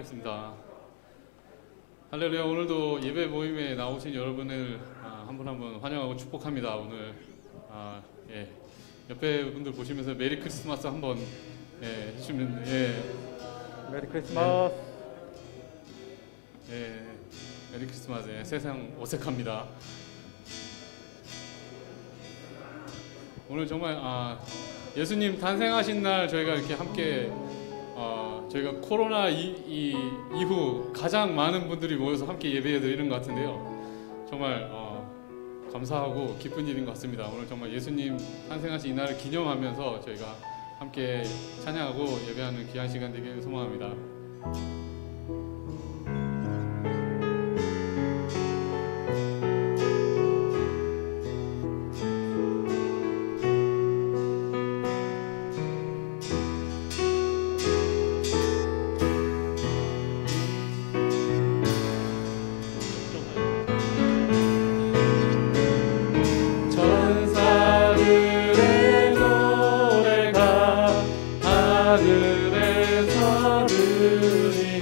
하겠습니다. 할렐루야. 오늘도 예배 모임에 나오신 여러분을 한 분 한 분 환영하고 축복합니다. 오늘 옆에 분들 보시면서 메리 크리스마스 한번 해주시면 메리 크리스마스. 메리 크리스마스. 세상 어색합니다. 오늘 정말 예수님 탄생하신 날 저희가 이렇게 함께 저희가 코로나 이후 가장 많은 분들이 모여서 함께 예배해 드리는 것 같은데요. 정말 감사하고 기쁜 일인 것 같습니다. 오늘 정말 예수님 탄생하신 이날을 기념하면서 저희가 함께 찬양하고 예배하는 귀한 시간 되기를 소망합니다. 하늘에서 흐르니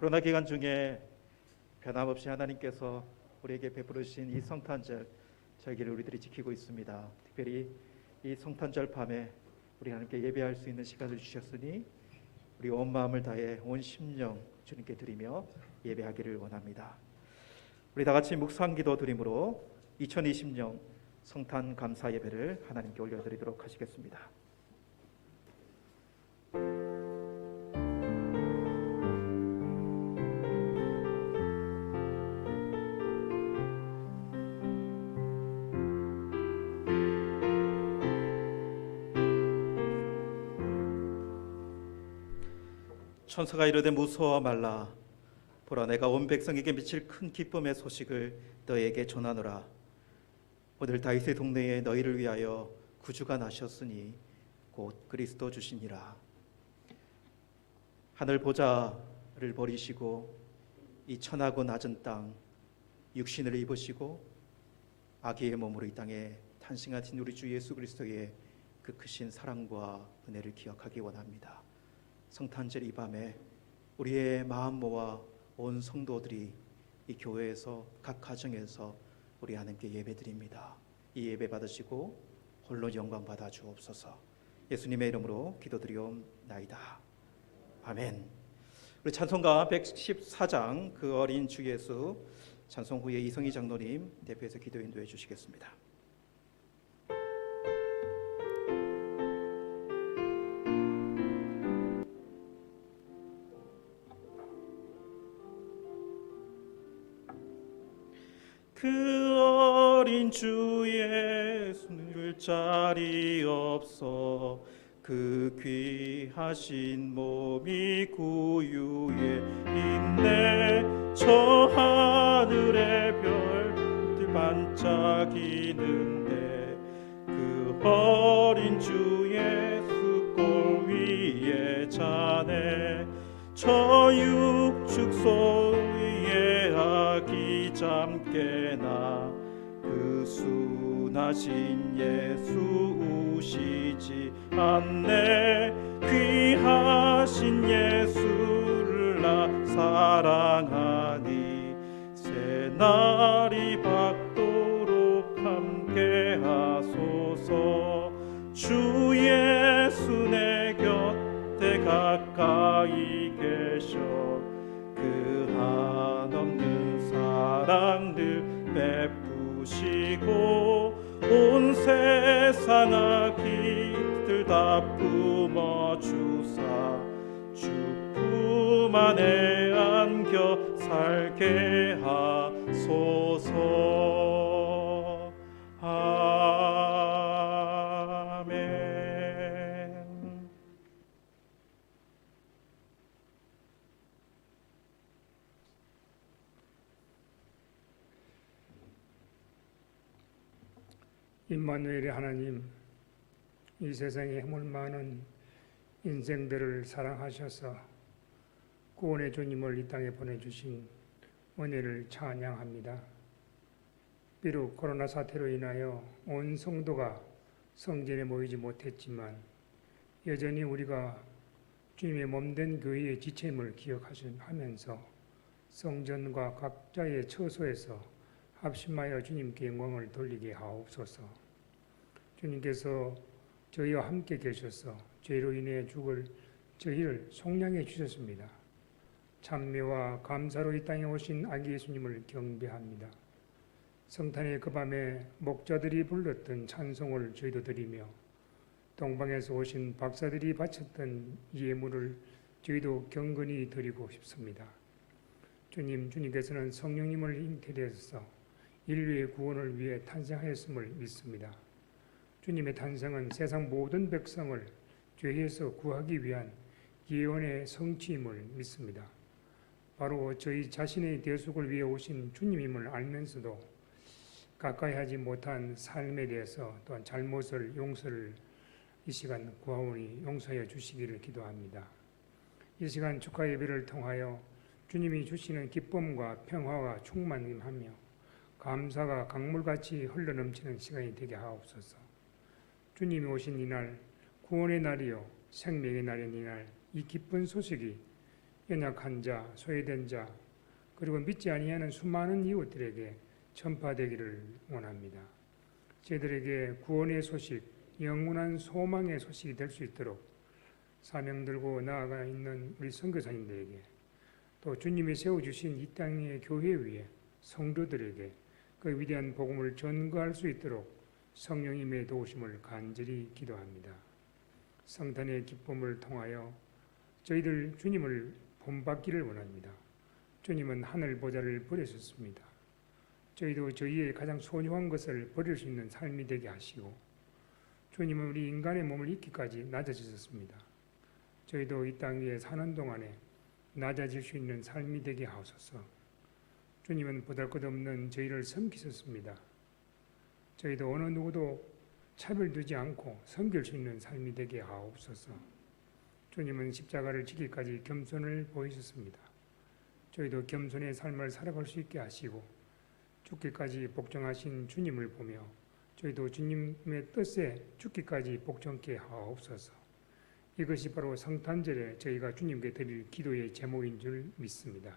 코로나 기간 중에 변함없이 하나님께서 우리에게 베푸르신 이 성탄절 절기를 우리들이 지키고 있습니다. 특별히 이 성탄절 밤에 우리 하나님께 예배할 수 있는 시간을 주셨으니 우리 온 마음을 다해 온 심령 주님께 드리며 예배하기를 원합니다. 우리 다 같이 묵상기도 드림으로 2020년 성탄 감사 예배를 하나님께 올려드리도록 하시겠습니다. 천사가 이르되 무서워 말라. 보라, 내가 온 백성에게 미칠 큰 기쁨의 소식을 너에게 전하노라. 오늘 다윗의 동네에 너희를 위하여 구주가 나셨으니 곧 그리스도 주시니라. 하늘 보좌를 버리시고 이 천하고 낮은 땅 육신을 입으시고 아기의 몸으로 이 땅에 탄생하신 우리 주 예수 그리스도의 그 크신 사랑과 은혜를 기억하기 원합니다. 성탄절 이 밤에 우리의 마음 모아 온 성도들이 이 교회에서 각 가정에서 우리 하나님께 예배드립니다. 이 예배 받으시고 홀로 영광 받아 주옵소서. 예수님의 이름으로 기도드리옵나이다. 아멘. 우리 찬송가 114장 그 어린 주 예수 찬송 후에 이성희 장로님 대표해서 기도 인도해 주시겠습니다. 그 어린 주 예수를 자리 없어 그 귀하신 몸이 구유에 있네. 저 하늘의 별들 반짝이는데 그 어린 주 예수 골 위에 자네. 저 육축소 위에 아기 잠깨나 그 순하신 예수 우시지 않네. 귀하신 예수를 나 사랑하니 새날이 밝도록 함께 하소서. 주 예수 내 곁에 가까이 계셔 그 한없는 사랑을 베푸시고 온 세상 악기들 다 품어주사 주 품 안에 안겨 살게 하소서. 아멘. 임마누엘의 하나님, 이 세상에 해물 많은 인생들을 사랑하셔서 구원의 주님을 이 땅에 보내주신 은혜를 찬양합니다. 비록 코로나 사태로 인하여 온 성도가 성전에 모이지 못했지만 여전히 우리가 주님의 몸된 교회의 지체임을 기억하면서 성전과 각자의 처소에서 합심하여 주님께 영광을 돌리게 하옵소서. 주님께서 저희와 함께 계셔서 죄로 인해 죽을 저희를 속량해 주셨습니다. 찬미와 감사로 이 땅에 오신 아기 예수님을 경배합니다. 성탄의 그 밤에 목자들이 불렀던 찬송을 저희도 드리며 동방에서 오신 박사들이 바쳤던 예물을 저희도 경건히 드리고 싶습니다. 주님께서는 성령님을 잉태되어서 인류의 구원을 위해 탄생하였음을 믿습니다. 주님의 탄생은 세상 모든 백성을 죄에서 구하기 위한 예언의 성취임을 믿습니다. 바로 저희 자신의 대속을 위해 오신 주님임을 알면서도 가까이 하지 못한 삶에 대해서 또한 잘못을 용서를 이 시간 구하오니 용서해 주시기를 기도합니다. 이 시간 축하 예배를 통하여 주님이 주시는 기쁨과 평화와 충만함하며 감사가 강물같이 흘러넘치는 시간이 되게 하옵소서. 주님이 오신 이날, 구원의 날이요 생명의 날인 이날, 이 기쁜 소식이 연약한 자, 소외된 자, 그리고 믿지 아니하는 수많은 이웃들에게 전파되기를 원합니다. 저희들에게 구원의 소식, 영원한 소망의 소식이 될 수 있도록 사명 들고 나아가 있는 우리 선교사님들에게, 또 주님이 세워주신 이 땅의 교회 위에 성도들에게 그 위대한 복음을 전거할 수 있도록 성령님의 도우심을 간절히 기도합니다. 성탄의 기쁨을 통하여 저희들 주님을 본받기를 원합니다. 주님은 하늘 보좌를 버리셨습니다. 저희도 저희의 가장 소중한 것을 버릴 수 있는 삶이 되게 하시고, 주님은 우리 인간의 몸을 입기까지 낮아지셨습니다. 저희도 이 땅 위에 사는 동안에 낮아질 수 있는 삶이 되게 하옵소서. 주님은 보잘것없는 저희를 섬기셨습니다. 저희도 어느 누구도 차별두지 않고 섬길 수 있는 삶이 되게 하옵소서. 주님은 십자가를 지기까지 겸손을 보이셨습니다. 저희도 겸손의 삶을 살아갈 수 있게 하시고 죽기까지 복종하신 주님을 보며 저희도 주님의 뜻에 죽기까지 복종케 하옵소서. 이것이 바로 성탄절에 저희가 주님께 드릴 기도의 제목인 줄 믿습니다.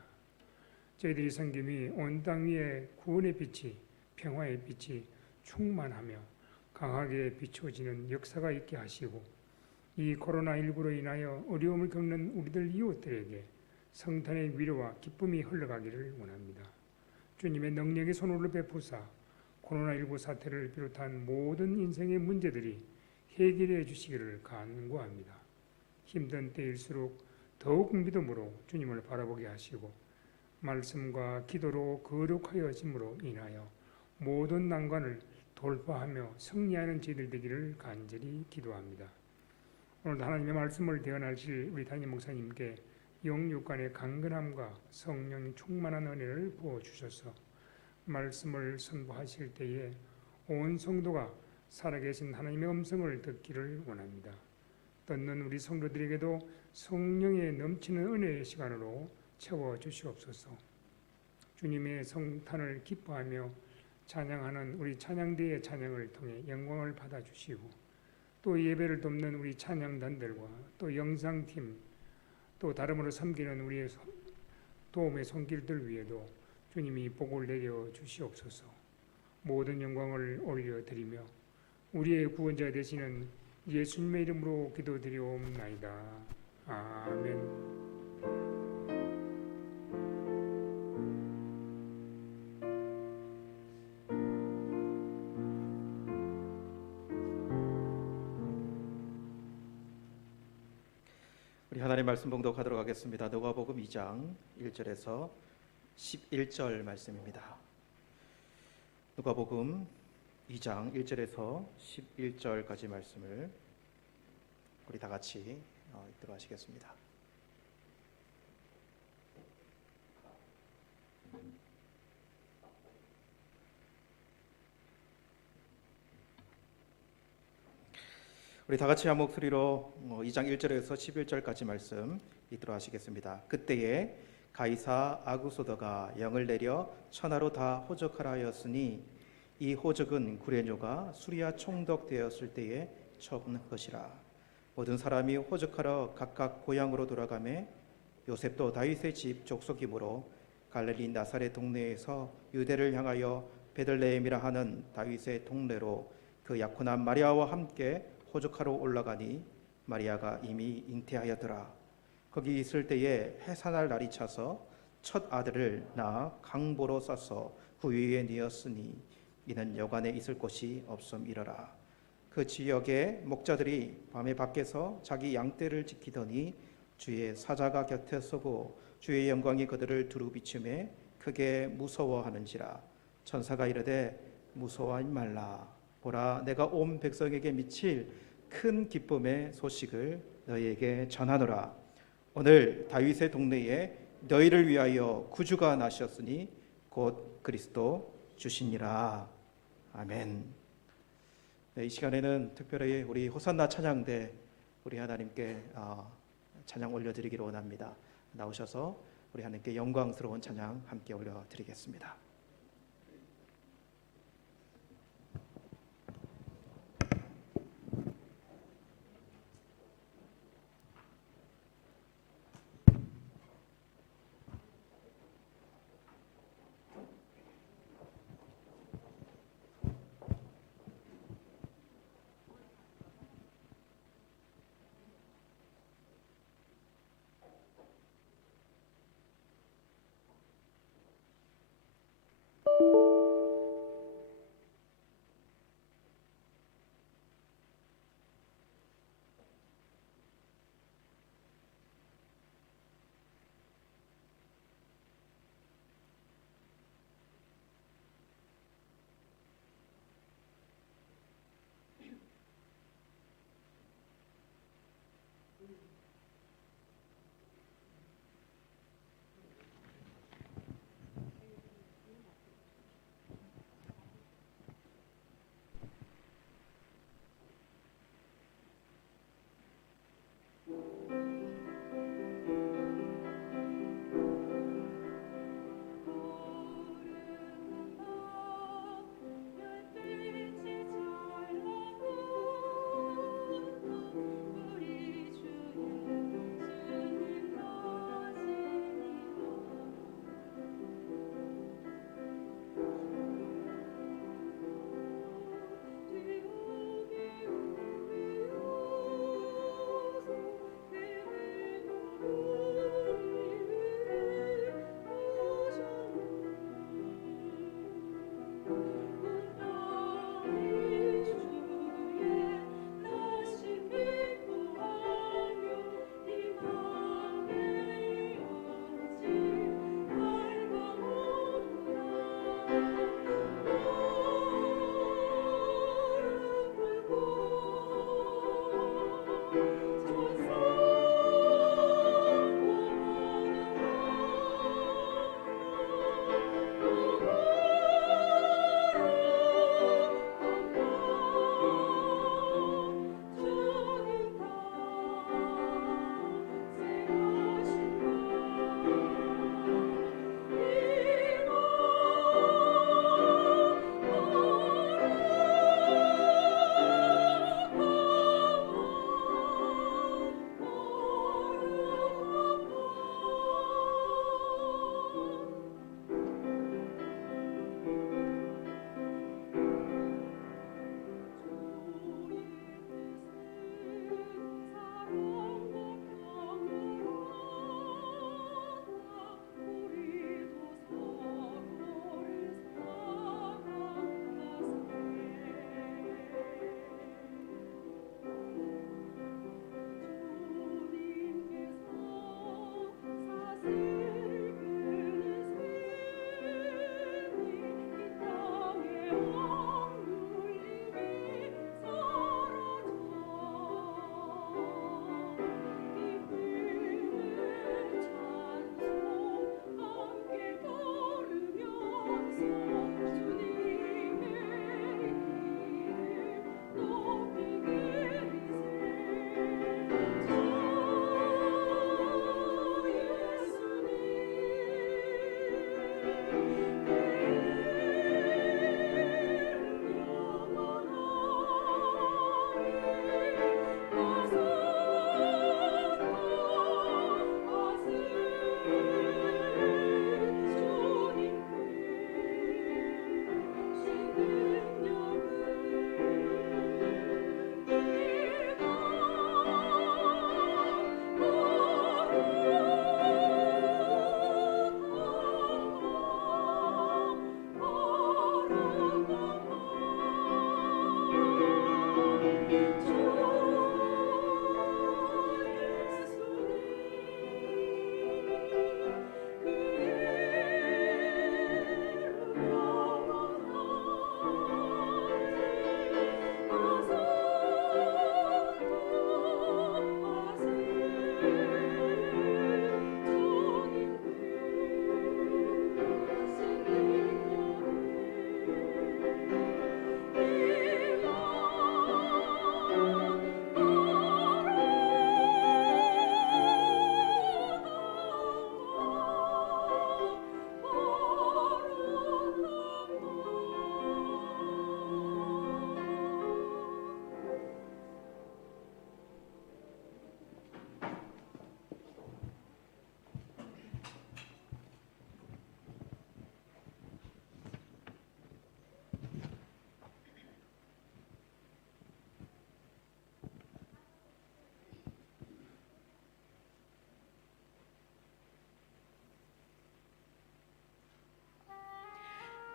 저희들이 섬김이 온 땅 위에 구원의 빛이, 평화의 빛이 충만하며 강하게 비춰지는 역사가 있게 하시고, 이 코로나19로 인하여 어려움을 겪는 우리들 이웃들에게 성탄의 위로와 기쁨이 흘러가기를 원합니다. 주님의 능력의 손으로 베푸사 코로나19 사태를 비롯한 모든 인생의 문제들이 해결해 주시기를 간구합니다. 힘든 때일수록 더욱 믿음으로 주님을 바라보게 하시고 말씀과 기도로 거룩하여짐으로 인하여 모든 난관을 돌파하며 승리하는 저희들 되기를 간절히 기도합니다. 오늘도 하나님의 말씀을 대언하실 우리 담임 목사님께 영육간의 강건함과 성령이 충만한 은혜를 부어주셔서 말씀을 선포하실 때에 온 성도가 살아계신 하나님의 음성을 듣기를 원합니다. 듣는 우리 성도들에게도 성령의 넘치는 은혜의 시간으로 채워주시옵소서. 주님의 성탄을 기뻐하며 찬양하는 우리 찬양대의 찬양을 통해 영광을 받아주시고, 또 예배를 돕는 우리 찬양단들과 또 영상팀, 또 다름으로 섬기는 우리의 도움의 손길들 위에도 주님이 복을 내려 주시옵소서. 모든 영광을 올려드리며 우리의 구원자 되시는 예수님의 이름으로 기도드리옵나이다. 아멘. 우리 하나님 말씀 봉독하도록 하겠습니다. 누가복음 2장 1절에서 11절 말씀입니다. 누가복음 2장 1절에서 11절까지 말씀을 우리 다 같이 읽도록 하시겠습니다. 우리 다 같이 한 목소리로 2장 1절에서 11절까지 말씀 읽도록 하시겠습니다. 그때에 가이사 아구소더가 영을 내려 천하로 다 호적하라 하였으니 이 호적은 구레뇨가 수리아 총독되었을 때에 처분 것이라. 모든 사람이 호적하러 각각 고향으로 돌아가매 요셉도 다윗의 집 족속이므로 갈릴리 나사렛 동네에서 유대를 향하여 베들레헴이라 하는 다윗의 동네로 그 약혼한 마리아와 함께 호적하러 올라가니 마리아가 이미 잉태하였더라. 거기 있을 때에 해산할 날이 차서 첫 아들을 낳아 강보로 싸서 구유에 뉘었으니 이는 여관에 있을 곳이 없음이러라. 그 지역의 목자들이 밤에 밖에서 자기 양떼를 지키더니 주의 사자가 곁에 서고 주의 영광이 그들을 두루 비추매 크게 무서워하는지라. 천사가 이르되 무서워하지 말라. 보라, 내가 온 백성에게 미칠 큰 기쁨의 소식을 너희에게 전하노라. 오늘 다윗의 동네에 너희를 위하여 구주가 나셨으니 곧 그리스도 주시니라. 아멘. 네, 이 시간에는 특별히 우리 호산나 찬양대 우리 하나님께 찬양 올려드리기를 원합니다. 나오셔서 우리 하나님께 영광스러운 찬양 함께 올려드리겠습니다.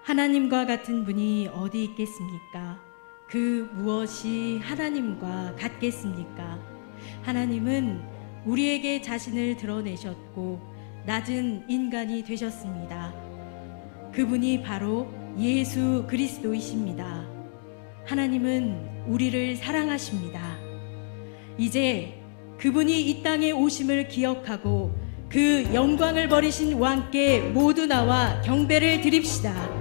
하나님과 같은 분이 어디 있겠습니까? 그 무엇이 하나님과 같겠습니까? 하나님은 우리에게 자신을 드러내셨고 낮은 인간이 되셨습니다. 그분이 바로 예수 그리스도이십니다. 하나님은 우리를 사랑하십니다. 이제 그분이 이 땅에 오심을 기억하고 그 영광을 버리신 왕께 모두 나와 경배를 드립시다.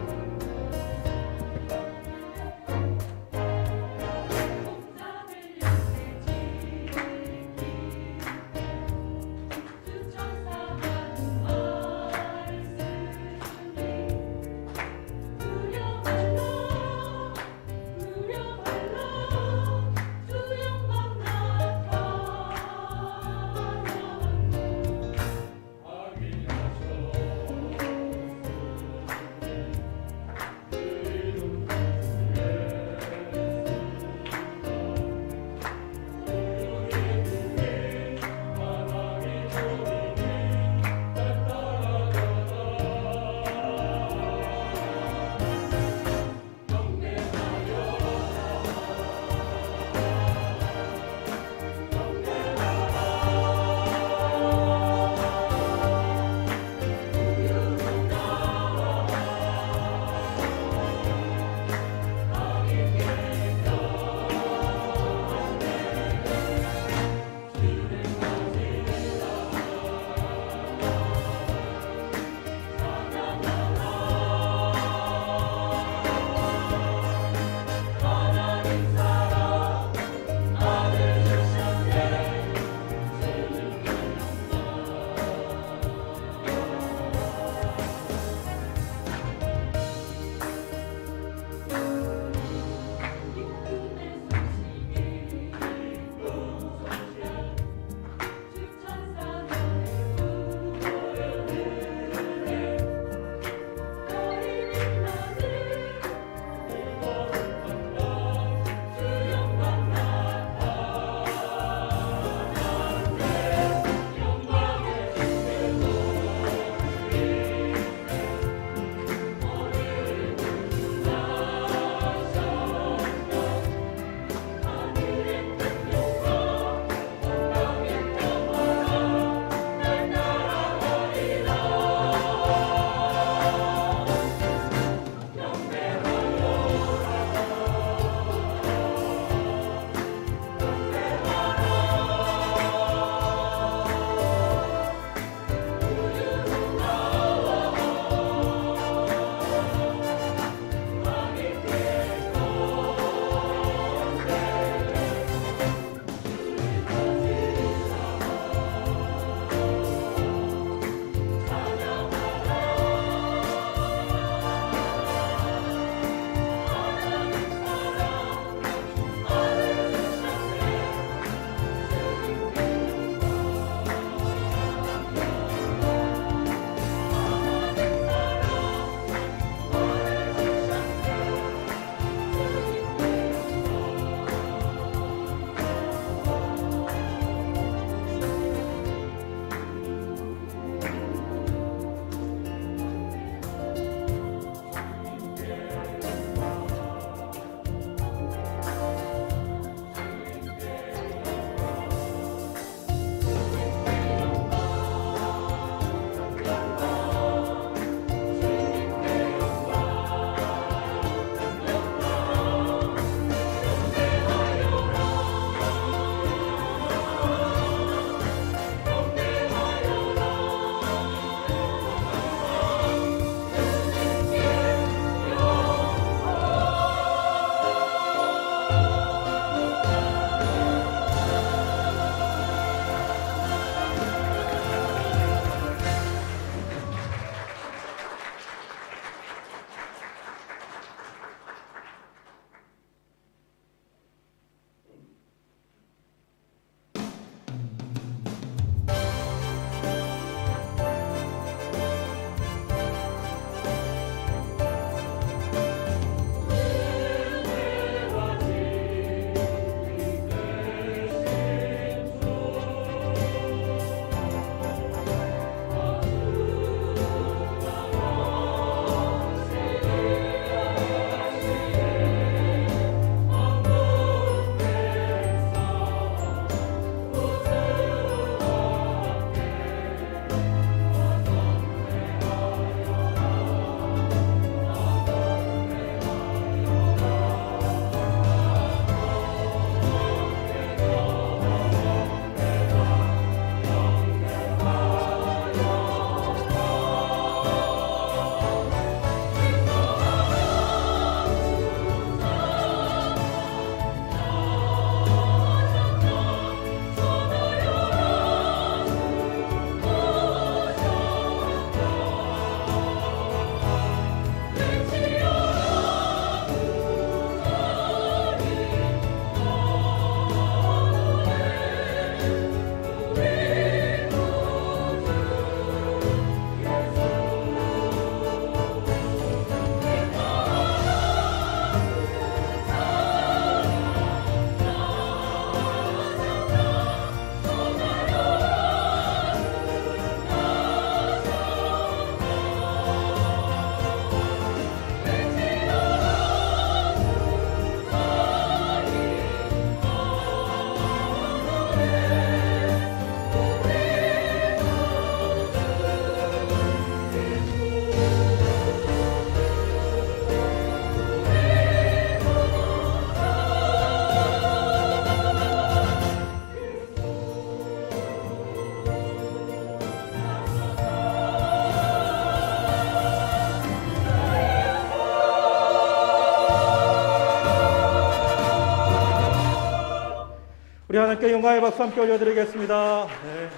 우리 하나님께 영광의 박수 함께 올려드리겠습니다. 네.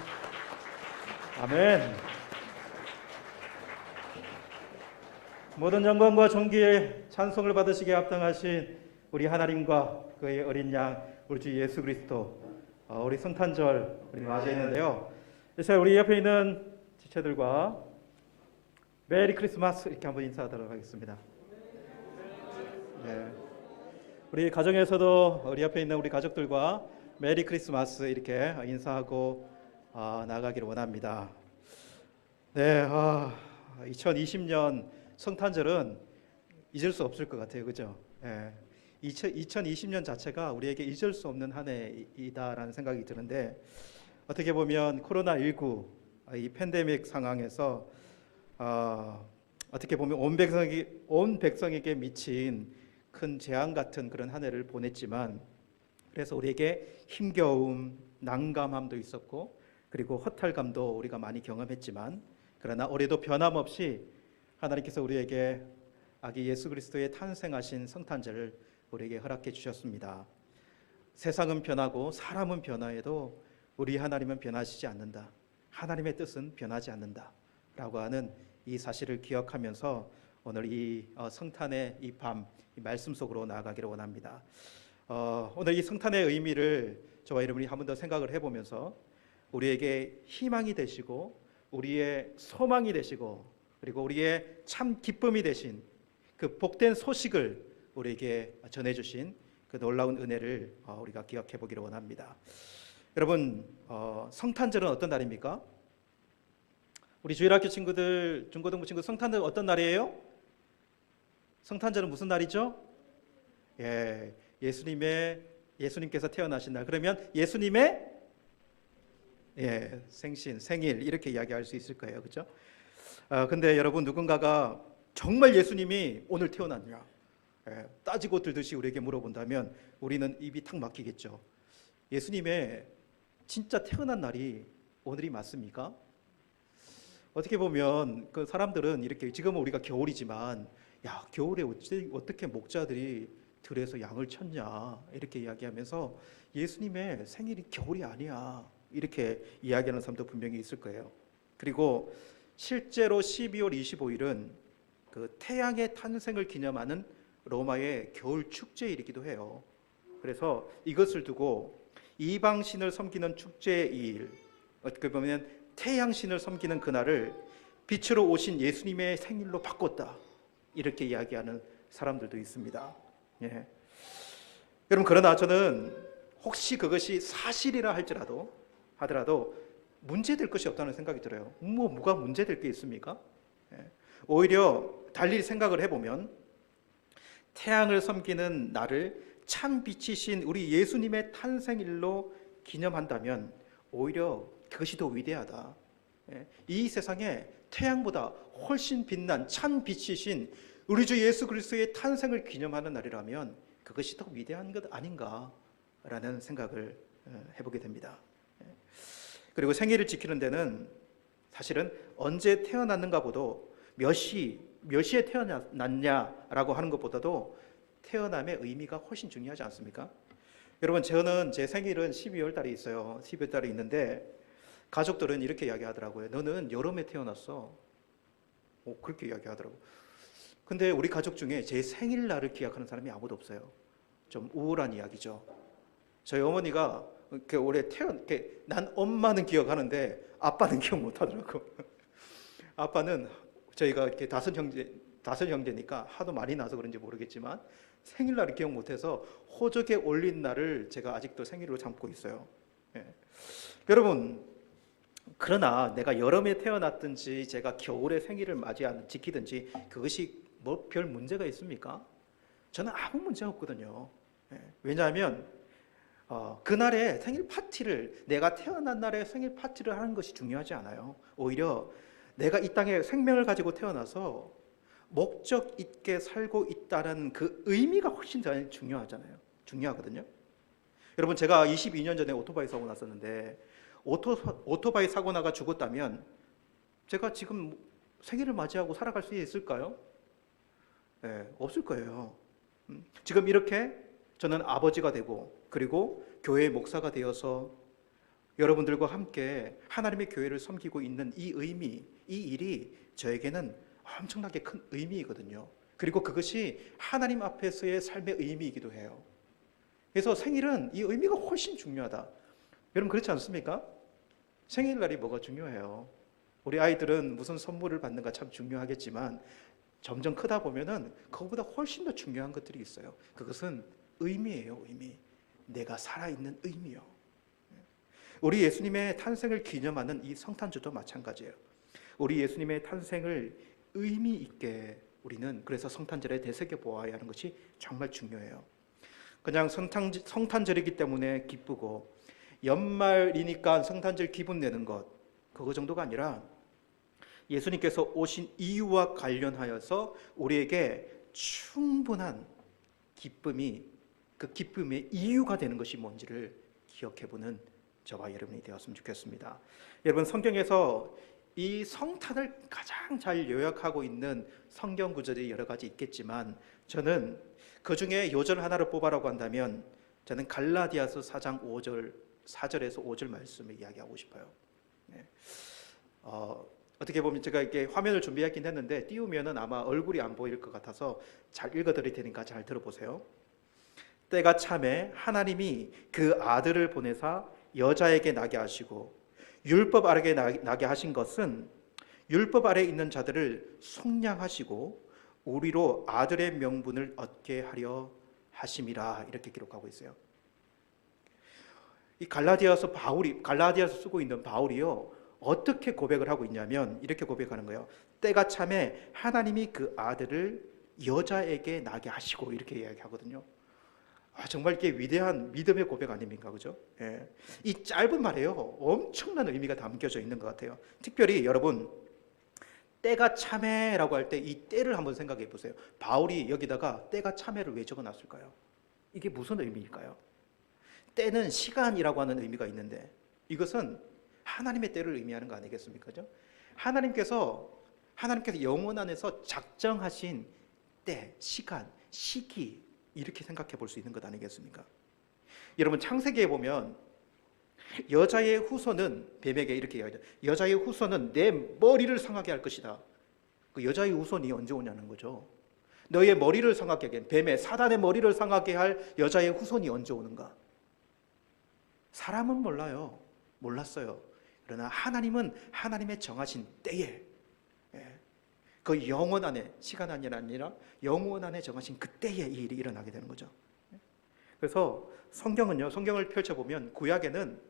아멘. 모든 영광과 존귀의 찬송을 받으시기에 합당하신 우리 하나님과 그의 어린 양 우리 주 예수 그리스도, 우리 성탄절 우리 맞이했는데요. 이제 우리 옆에 있는 지체들과 메리 크리스마스 이렇게 한번 인사하도록 하겠습니다. 네. 우리 가정에서도 우리 옆에 있는 우리 가족들과 메리 크리스마스 이렇게 인사하고 나가기를 원합니다. 네, 2020년 성탄절은 잊을 수 없을 것 같아요, 그죠? 네. 2020년 자체가 우리에게 잊을 수 없는 한 해이다라는 생각이 드는데, 어떻게 보면 코로나19 이 팬데믹 상황에서 어떻게 보면 온 백성에게 미친 큰 재앙 같은 그런 한 해를 보냈지만, 그래서 우리에게 힘겨움, 난감함도 있었고, 그리고 허탈감도 우리가 많이 경험했지만, 그러나 올해도 변함없이 하나님께서 우리에게 아기 예수 그리스도의 탄생하신 성탄절을 우리에게 허락해 주셨습니다. 세상은 변하고 사람은 변화해도 우리 하나님은 변하시지 않는다. 하나님의 뜻은 변하지 않는다 라고 하는 이 사실을 기억하면서 오늘 이 성탄의 이 밤, 이 말씀 속으로 나아가기를 원합니다. 오늘 이 성탄의 의미를 저와 여러분이 한 번 더 생각을 해보면서 우리에게 희망이 되시고 우리의 소망이 되시고 그리고 우리의 참 기쁨이 되신 그 복된 소식을 우리에게 전해주신 그 놀라운 은혜를 우리가 기억해 보기를 원합니다. 여러분, 성탄절은 어떤 날입니까? 우리 주일학교 친구들, 중고등부 친구, 성탄절 어떤 날이에요? 성탄절은 무슨 날이죠? 예, 예수님께서 태어나신 날. 그러면 예수님의 생일 이렇게 이야기할 수 있을 거예요, 그렇죠? 근데 여러분, 누군가가 정말 예수님이 오늘 태어났냐? 따지고 들듯이 우리에게 물어본다면 우리는 입이 탁 막히겠죠. 예수님의 진짜 태어난 날이 오늘이 맞습니까? 어떻게 보면 그 사람들은 이렇게, 지금은 우리가 겨울이지만 야, 겨울에 어떻게 목자들이 들에서 양을 쳤냐 이렇게 이야기하면서 예수님의 생일이 겨울이 아니야 이렇게 이야기하는 사람도 분명히 있을 거예요. 그리고 실제로 12월 25일은 그 태양의 탄생을 기념하는 로마의 겨울 축제일이기도 해요. 그래서 이것을 두고 이방신을 섬기는 축제의 일, 어떻게 보면 태양신을 섬기는 그날을 빛으로 오신 예수님의 생일로 바꿨다 이렇게 이야기하는 사람들도 있습니다. 예. 여러분, 그러나 저는 혹시 그것이 사실이라 하더라도 문제될 것이 없다는 생각이 들어요. 뭐가 문제될 게 있습니까? 예. 오히려 달리 생각을 해보면 태양을 섬기는 날을 참 빛이신 우리 예수님의 탄생일로 기념한다면 오히려 그것이 더 위대하다. 이 세상에 태양보다 훨씬 빛난 참 빛이신 우리 주 예수 그리스도의 탄생을 기념하는 날이라면 그것이 더 위대한 것 아닌가라는 생각을 해보게 됩니다. 그리고 생일을 지키는 데는 사실은 언제 태어났는가보다 몇 시에 태어났냐라고 하는 것보다도 태어남의 의미가 훨씬 중요하지 않습니까? 여러분, 저는 제 생일은 12월 달에 있어요. 12월 달에 있는데 가족들은 이렇게 이야기하더라고요. 너는 여름에 태어났어. 그렇게 이야기하더라고요. 근데 우리 가족 중에 제 생일날을 기억하는 사람이 아무도 없어요. 좀 우울한 이야기죠. 저희 어머니가 올해 난 엄마는 기억하는데 아빠는 기억 못 하더라고. 아빠는 저희가 이렇게 다섯 형제니까 하도 많이 나서 그런지 모르겠지만 생일날을 기억 못해서 호적에 올린 날을 제가 아직도 생일로 삼고 있어요. 예. 여러분, 그러나 내가 여름에 태어났든지 제가 겨울에 생일을 지키든지 그것이 뭐 별 문제가 있습니까? 저는 아무 문제 없거든요. 예. 왜냐하면 그날의 생일 파티를, 내가 태어난 날에 생일 파티를 하는 것이 중요하지 않아요. 오히려 내가 이 땅에 생명을 가지고 태어나서 목적 있게 살고 있다는 그 의미가 훨씬 더 중요하거든요. 여러분, 제가 22년 전에 오토바이 사고 났었는데 오토바이 사고 나가 죽었다면 제가 지금 생일을 맞이하고 살아갈 수 있을까요? 없을 거예요. 지금 이렇게 저는 아버지가 되고 그리고 교회의 목사가 되어서 여러분들과 함께 하나님의 교회를 섬기고 있는 이 의미, 이 일이 저에게는 엄청나게 큰 의미이거든요. 그리고 그것이 하나님 앞에서의 삶의 의미이기도 해요. 그래서 생일은 이 의미가 훨씬 중요하다. 여러분 그렇지 않습니까? 생일날이 뭐가 중요해요. 우리 아이들은 무슨 선물을 받는가 참 중요하겠지만 점점 크다 보면은 그거보다 훨씬 더 중요한 것들이 있어요. 그것은 의미예요, 의미. 내가 살아있는 의미요. 우리 예수님의 탄생을 기념하는 이 성탄절도 마찬가지예요. 우리 예수님의 탄생을 의미 있게 우리는 그래서 성탄절에 되새겨 보아야 하는 것이 정말 중요해요. 그냥 성탄절이기 때문에 기쁘고 연말이니까 성탄절 기분 내는 것 그거 정도가 아니라 예수님께서 오신 이유와 관련하여서 우리에게 충분한 기쁨이 그 기쁨의 이유가 되는 것이 뭔지를 기억해보는 저와 여러분이 되었으면 좋겠습니다. 여러분 성경에서 이 성탄을 가장 잘 요약하고 있는 성경 구절이 여러 가지 있겠지만 저는 그 중에 요절 하나를 뽑아라고 한다면 저는 갈라디아서 4장 4절에서 5절 말씀을 이야기하고 싶어요. 네. 어떻게 보면 제가 이렇게 화면을 준비했긴 했는데 띄우면은 아마 얼굴이 안 보일 것 같아서 잘 읽어드릴 테니까 잘 들어보세요. 때가 참에 하나님이 그 아들을 보내사 여자에게 나게 하시고 율법 아래에 나게 하신 것은 율법 아래에 있는 자들을 속량하시고 우리로 아들의 명분을 얻게 하려 하심이라 이렇게 기록하고 있어요. 이 갈라디아서 쓰고 있는 바울이요 어떻게 고백을 하고 있냐면 이렇게 고백하는 거예요. 때가 참에 하나님이 그 아들을 여자에게 나게 하시고 이렇게 이야기하거든요. 정말 이게 위대한 믿음의 고백 아닙니까, 그죠? 예. 이 짧은 말에요 엄청난 의미가 담겨져 있는 것 같아요. 특별히 여러분 때가 참에라고 할 때 이 때를 한번 생각해 보세요. 바울이 여기다가 때가 참에를 왜 적어놨을까요? 이게 무슨 의미일까요? 때는 시간이라고 하는 의미가 있는데 이것은 하나님의 때를 의미하는 거 아니겠습니까? 그죠? 하나님께서 영원 안에서 작정하신 때, 시간, 시기 이렇게 생각해 볼 수 있는 것 아니겠습니까? 여러분 창세기에 보면 여자의 후손은 뱀에게 이렇게 이야기해요. 여자의 후손은 내 머리를 상하게 할 것이다. 그 여자의 후손이 언제 오냐는 거죠. 너의 머리를 상하게 하게 뱀의 사단의 머리를 상하게 할 여자의 후손이 언제 오는가? 사람은 몰랐어요. 그러나 하나님은 하나님의 정하신 때에 그 영원 안에 시간 안이 아니라 영원 안에 정하신 그때에 이 일이 일어나게 되는 거죠. 그래서 성경을 펼쳐보면 구약에는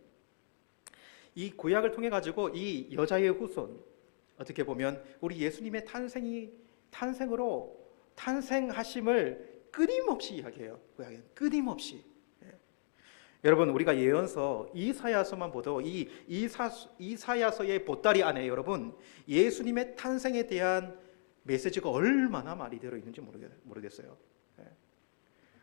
이 구약을 통해 가지고 이 여자의 후손 어떻게 보면 우리 예수님의 탄생하심을 끊임없이 이야기해요. 구약에는 끊임없이. 여러분 우리가 예언서 이사야서만 보도 이 이사야서의 보따리 안에 여러분 예수님의 탄생에 대한 메시지가 얼마나 많이 들어있는지 모르겠어요.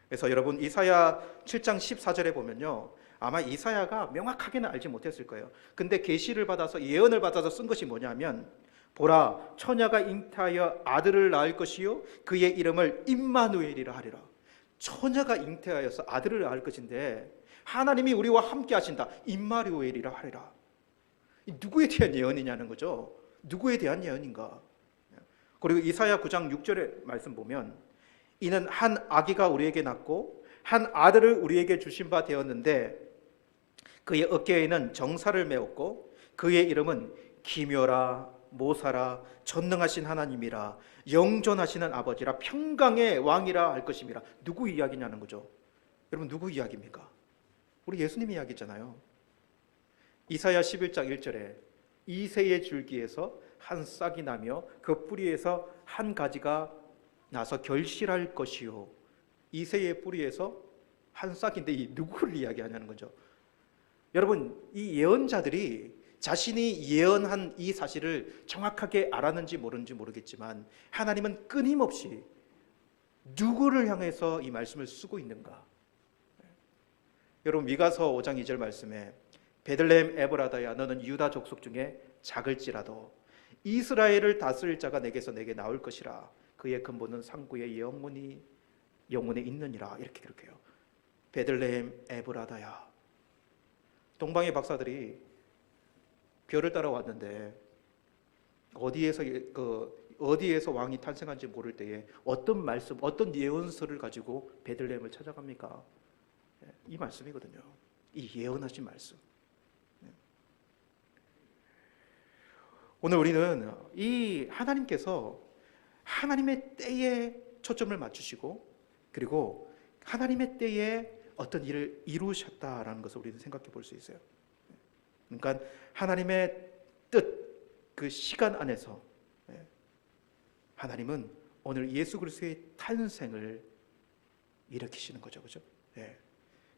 그래서 여러분 이사야 7장 14절에 보면요 아마 이사야가 명확하게는 알지 못했을 거예요. 근데 계시를 받아서 예언을 받아서 쓴 것이 뭐냐면 보라 처녀가 잉태하여 아들을 낳을 것이요 그의 이름을 임마누엘이라 하리라. 처녀가 잉태하여서 아들을 낳을 것인데 하나님이 우리와 함께 하신다. 임마누엘이라 하리라. 누구에 대한 예언이냐는 거죠. 누구에 대한 예언인가? 그리고 이사야 9장 6절의 말씀 보면 이는 한 아기가 우리에게 낳고 한 아들을 우리에게 주신 바 되었는데 그의 어깨에는 정사를 메었고 그의 이름은 기묘라 모사라 전능하신 하나님이라 영존하시는 아버지라 평강의 왕이라 할 것임이라. 누구 이야기냐는 거죠. 여러분 누구 이야기입니까? 우리 예수님 이야기잖아요. 이사야 11장 1절에 이새의 줄기에서 한 싹이 나며 그 뿌리에서 한 가지가 나서 결실할 것이요. 이새의 뿌리에서 한 싹인데 이 누구를 이야기하냐는 거죠. 여러분 이 예언자들이 자신이 예언한 이 사실을 정확하게 알았는지 모르는지 모르겠지만 하나님은 끊임없이 누구를 향해서 이 말씀을 쓰고 있는가? 여러분 미가서 5장 2절 말씀에 베들레헴 에브라다야 너는 유다 족속 중에 작을지라도 이스라엘을 다스릴 자가 내게서 내게 나올 것이라 그의 근본은 상구의 영혼에 있느니라 이렇게 기록해요. 베들레헴 에브라다야. 동방의 박사들이 별을 따라왔는데 어디에서 왕이 탄생한지 모를 때에 어떤 말씀, 어떤 예언서를 가지고 베들레헴을 찾아갑니까? 이 말씀이거든요. 이 예언하신 말씀. 오늘 우리는 이 하나님께서 하나님의 때에 초점을 맞추시고 그리고 하나님의 때에 어떤 일을 이루셨다라는 것을 우리는 생각해 볼 수 있어요. 그러니까 하나님의 뜻, 그 시간 안에서 하나님은 오늘 예수 그리스도의 탄생을 일으키시는 거죠, 그죠?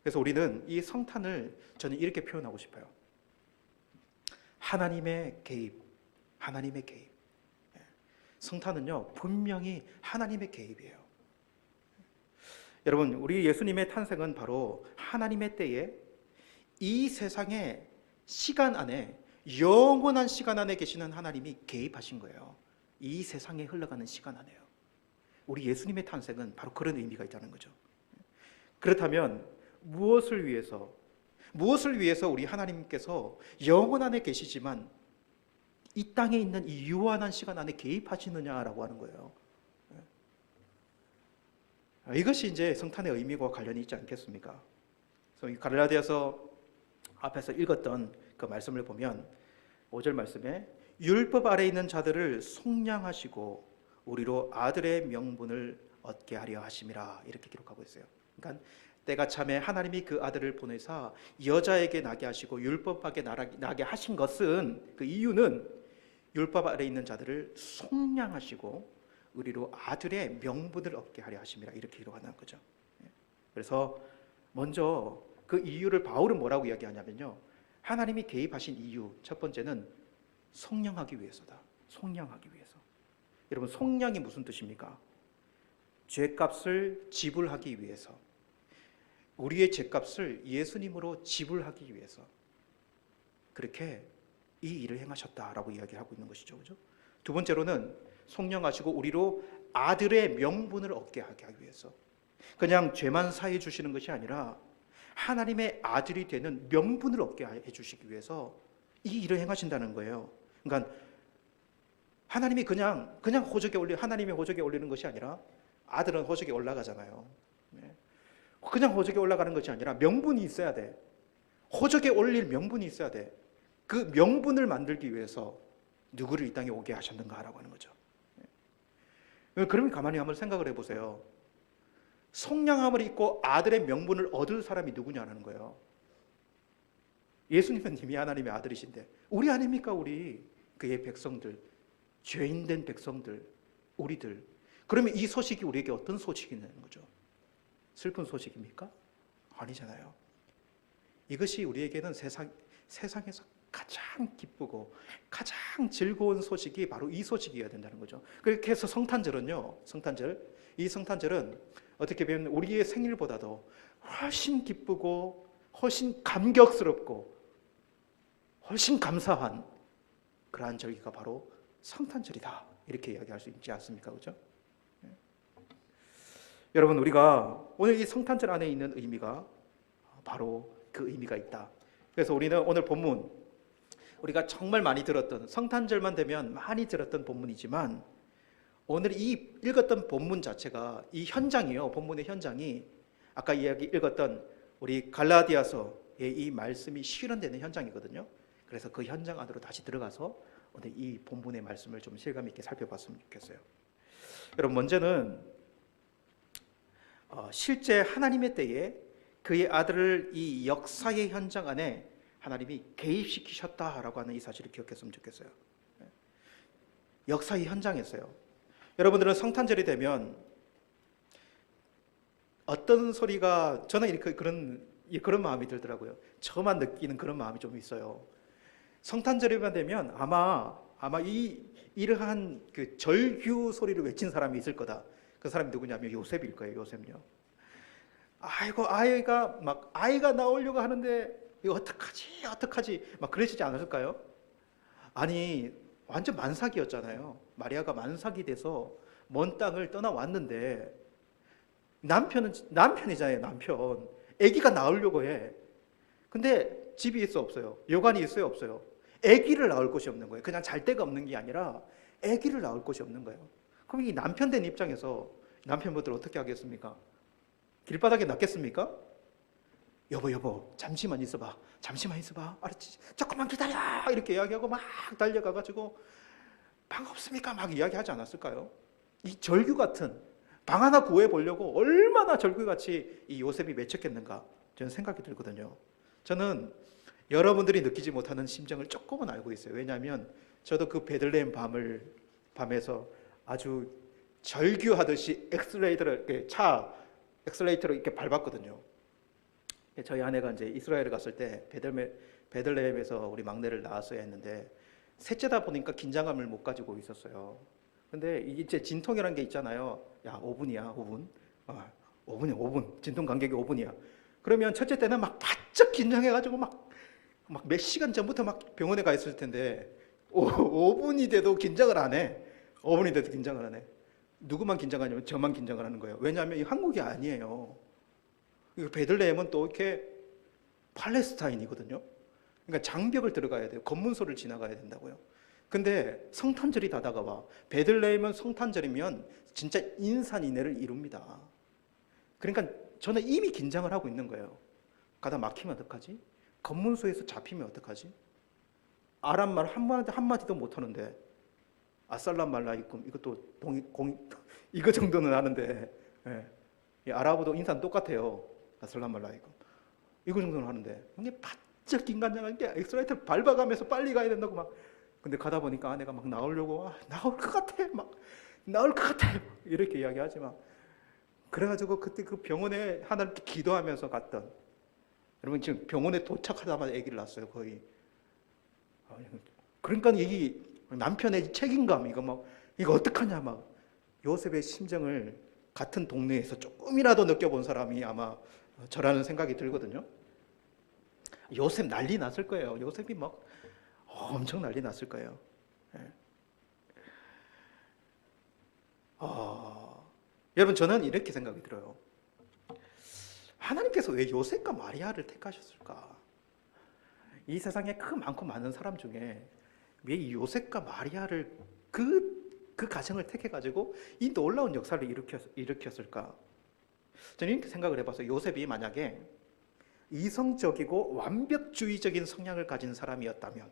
그래서 우리는 이 성탄을 저는 이렇게 표현하고 싶어요. 하나님의 개입, 하나님의 개입. 성탄은요 분명히 하나님의 개입이에요. 여러분, 우리 예수님의 탄생은 바로 하나님의 때에 이 세상의 시간 안에, 영원한 시간 안에 계시는 하나님이 개입하신 거예요. 이 세상에 흘러가는 시간 안에요. 우리 예수님의 탄생은 바로 그런 의미가 있다는 거죠. 그렇다면 무엇을 위해서 우리 하나님께서 영원 안에 계시지만 이 땅에 있는 이 유한한 시간 안에 개입하시느냐라고 하는 거예요. 이것이 이제 성탄의 의미와 관련이 있지 않겠습니까? 그래서 갈라디아서 앞에서 읽었던 그 말씀을 보면 5절 말씀에 율법 아래 있는 자들을 속량하시고 우리로 아들의 명분을 얻게 하려 하심이라, 이렇게 기록하고 있어요. 그러니까 때가 참에 하나님이 그 아들을 보내사 여자에게 나게 하시고 율법하게 나게 하신 것은, 그 이유는 율법 아래 있는 자들을 속량하시고 우리로 아들의 명분을 얻게 하려 하심이라, 이렇게 기록하는 거죠. 그래서 먼저 그 이유를 바울은 뭐라고 이야기하냐면요, 하나님이 개입하신 이유 첫 번째는 속량하기 위해서다. 속량하기 위해서. 여러분, 속량이 무슨 뜻입니까? 죄값을 지불하기 위해서, 우리의 죄값을 예수님으로 지불하기 위해서 그렇게 이 일을 행하셨다라고 이야기하고 있는 것이죠, 그죠? 두 번째로는 속량하시고 우리로 아들의 명분을 얻게 하기 위해서, 그냥 죄만 사해 주시는 것이 아니라 하나님의 아들이 되는 명분을 얻게 해 주시기 위해서 이 일을 행하신다는 거예요. 그러니까 하나님이 그냥 하나님의 호적에 올리는 것이 아니라, 아들은 호적에 올라가잖아요. 그냥 호적에 올라가는 것이 아니라 명분이 있어야 돼. 호적에 올릴 명분이 있어야 돼. 그 명분을 만들기 위해서 누구를 이 땅에 오게 하셨는가라고 하는 거죠. 그러면 가만히 한번 생각을 해보세요. 속량함을 입고 아들의 명분을 얻을 사람이 누구냐는 거예요. 예수님은 이미 하나님의 아들이신데 우리 아닙니까? 우리 그의 백성들, 죄인된 백성들, 우리들. 그러면 이 소식이 우리에게 어떤 소식이냐는 거죠. 슬픈 소식입니까? 아니잖아요. 이것이 우리에게는 세상에서 가장 기쁘고 가장 즐거운 소식이 바로 이 소식이어야 된다는 거죠. 그렇게 해서 이 성탄절은 어떻게 보면 우리의 생일보다도 훨씬 기쁘고 훨씬 감격스럽고 훨씬 감사한 그러한 절기가 바로 성탄절이다, 이렇게 이야기할 수 있지 않습니까? 그렇죠? 여러분, 우리가 오늘 이 성탄절 안에 있는 의미가 바로 그 의미가 있다. 그래서 우리는 오늘 본문, 우리가 정말 많이 들었던, 성탄절만 되면 많이 들었던 본문이지만 오늘 이 읽었던 본문 자체가 이 현장이요. 본문의 현장이 아까 읽었던 우리 갈라디아서의 이 말씀이 실현되는 현장이거든요. 그래서 그 현장 안으로 다시 들어가서 오늘 이 본문의 말씀을 좀 실감 있게 살펴봤으면 좋겠어요. 여러분, 먼저는 실제 하나님의 때에 그의 아들을 이 역사의 현장 안에 하나님이 개입시키셨다라고 하는 이 사실을 기억했으면 좋겠어요. 역사의 현장에서요. 여러분들은 성탄절이 되면 어떤 소리가, 저는 그런 마음이 들더라고요. 저만 느끼는 그런 마음이 좀 있어요. 성탄절이만 되면 아마 이러한 그 절규 소리를 외친 사람이 있을 거다. 그 사람이 누구냐면 요셉일 거예요. 요셉요. 아이고, 아이가 나오려고 하는데 이거 어떡하지 막 그러시지 않았을까요? 아니, 완전 만삭이었잖아요. 마리아가 만삭이 돼서 먼 땅을 떠나왔는데 남편이잖아요. 남편 아기가 나오려고 해. 근데 집이 있어 없어요? 여관이 있어요 없어요? 아기를 낳을 곳이 없는 거예요. 그냥 잘 데가 없는 게 아니라 아기를 낳을 곳이 없는 거예요. 그럼 이 남편 된 입장에서 남편분들 어떻게 하겠습니까? 길바닥에 놨겠습니까? 여보 잠시만 있어봐. 알았지? 조금만 기다려. 이렇게 이야기하고 막 달려가가지고 방 없습니까? 막 이야기하지 않았을까요? 이 절규 같은 방 하나 구해보려고 얼마나 절규같이 이 요셉이 맺혔겠는가 저는 생각이 들거든요. 저는 여러분들이 느끼지 못하는 심정을 조금은 알고 있어요. 왜냐하면 저도 그 베들레헴 밤에서 아주 절규하듯이 엑셀레이터를 이렇게 밟았거든요. 저희 아내가 이제 이스라엘에 갔을 때 베들레헴에서 우리 막내를 낳았어야 했는데 셋째다 보니까 긴장감을 못 가지고 있었어요. 근데 이제 진통이라는 게 있잖아요. 야, 5분이야, 5분. 5분이야, 5분. 진통 간격이 5분이야. 그러면 첫째 때는 막 바짝 긴장해가지고 막 몇 시간 전부터 막 병원에 가 있을 텐데 5분이 돼도 긴장을 안 해. 5분이 돼도 긴장을 안 해. 누구만 긴장하냐면 저만 긴장을 하는 거예요. 왜냐하면 이 한국이 아니에요. 베들레헴은 또 이렇게 팔레스타인이거든요. 그러니까 장벽을 들어가야 돼요. 검문소를 지나가야 된다고요. 근데 성탄절이 다 다가와. 베들레헴은 성탄절이면 진짜 인산인해를 이룹니다. 그러니까 저는 이미 긴장을 하고 있는 거예요. 가다 막히면 어떡하지? 검문소에서 잡히면 어떡하지? 아랍말 한마디도 못하는데 아살람 말라이쿰 이것도 이거 정도는 아는데 예. 아랍어도 인사는 똑같아요. 아살람 말라이쿰 이거 정도는 하는데 이게 바짝 긴장한 게 엑셀레이터를 밟아가면서 빨리 가야 된다고 막. 근데 가다 보니까 아내가 막 나오려고 나올 것 같아 막 나올 것 같아 이렇게 이야기하지만 그래가지고 그때 그 병원에 하나님께 기도하면서 갔던 여러분 지금 병원에 도착하자마자 아기를 낳았어요 거의. 그러니까 이 남편의 책임감 이거 어떡하냐 막 요셉의 심정을 같은 동네에서 조금이라도 느껴본 사람이 아마 저라는 생각이 들거든요. 요셉 난리 났을 거예요. 요셉이 막 엄청 난리 났을 거예요. 여러분 저는 이렇게 생각이 들어요. 하나님께서 왜 요셉과 마리아를 택하셨을까? 이 세상에 많고 많은 사람 중에 왜 이 요셉과 마리아를 그 가정을 택해가지고 이 놀라운 역사를 일으켰을까? 저는 이렇게 생각을 해봤어요. 요셉이 만약에 이성적이고 완벽주의적인 성향을 가진 사람이었다면,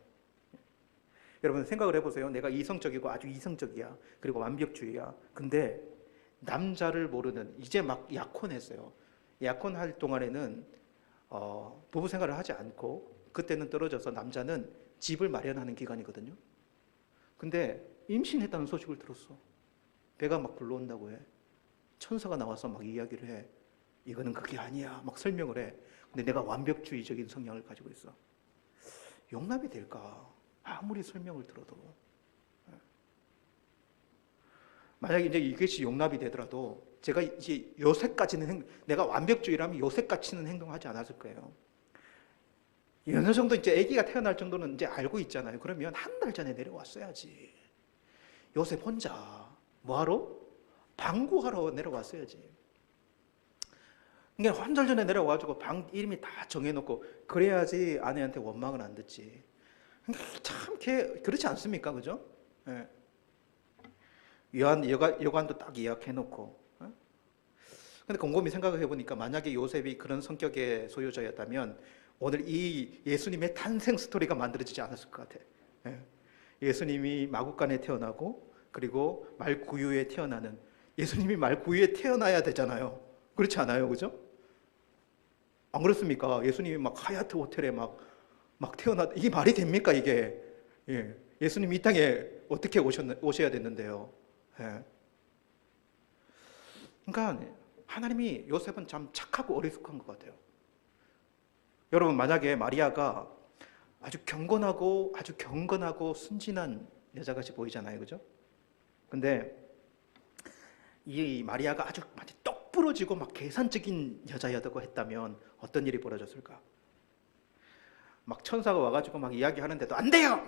여러분 생각을 해보세요. 내가 이성적이고 아주 이성적이야. 그리고 완벽주의야. 근데 남자를 모르는 이제 막 약혼했어요. 약혼할 동안에는 부부 생활을 하지 않고 그때는 떨어져서 남자는 집을 마련하는 기간이거든요. 근데 임신했다는 소식을 들었어. 배가 막 불러온다고 해. 천사가 나와서 막 이야기를 해. 이거는 그게 아니야. 막 설명을 해. 근데 내가 완벽주의적인 성향을 가지고 있어. 용납이 될까? 아무리 설명을 들어도. 만약에 이제 이것이 용납이 되더라도 제가 이제 요셉까지는 내가 완벽주의라면 요셉같이는 행동하지 않았을 거예요. 어느 정도 이제 아기가 태어날 정도는 이제 알고 있잖아요. 그러면 한 달 전에 내려왔어야지. 요셉 혼자 뭐하러? 방구하러 내려왔어야지. 그러니까 한 달 전에 내려와가지고 방 이름이 다 정해놓고 그래야지 아내한테 원망을 안 듣지. 참 그렇지 않습니까, 그죠? 예. 여관도 딱 예약해놓고. 근데 곰곰이 생각을 해보니까 만약에 요셉이 그런 성격의 소유자였다면 오늘 이 예수님의 탄생 스토리가 만들어지지 않았을 것 같아. 예수님이 마구간에 태어나고 그리고 말구유에 태어나는, 예수님이 말구유에 태어나야 되잖아요. 그렇지 않아요, 그죠? 안 그렇습니까? 예수님이 막 하얏트 호텔에 막 이게 말이 됩니까 이게? 예수님이 이 땅에 어떻게 오셔야 됐는데요? 그러니까 하나님이 요셉은 참 착하고 어리숙한 것 같아요. 여러분 만약에 마리아가 아주 경건하고 순진한 여자같이 보이잖아요, 그죠? 근데 이 마리아가 아주 똑 부러지고 막 계산적인 여자였다고 했다면 어떤 일이 벌어졌을까? 막 천사가 와가지고 막 이야기하는데도 안 돼요.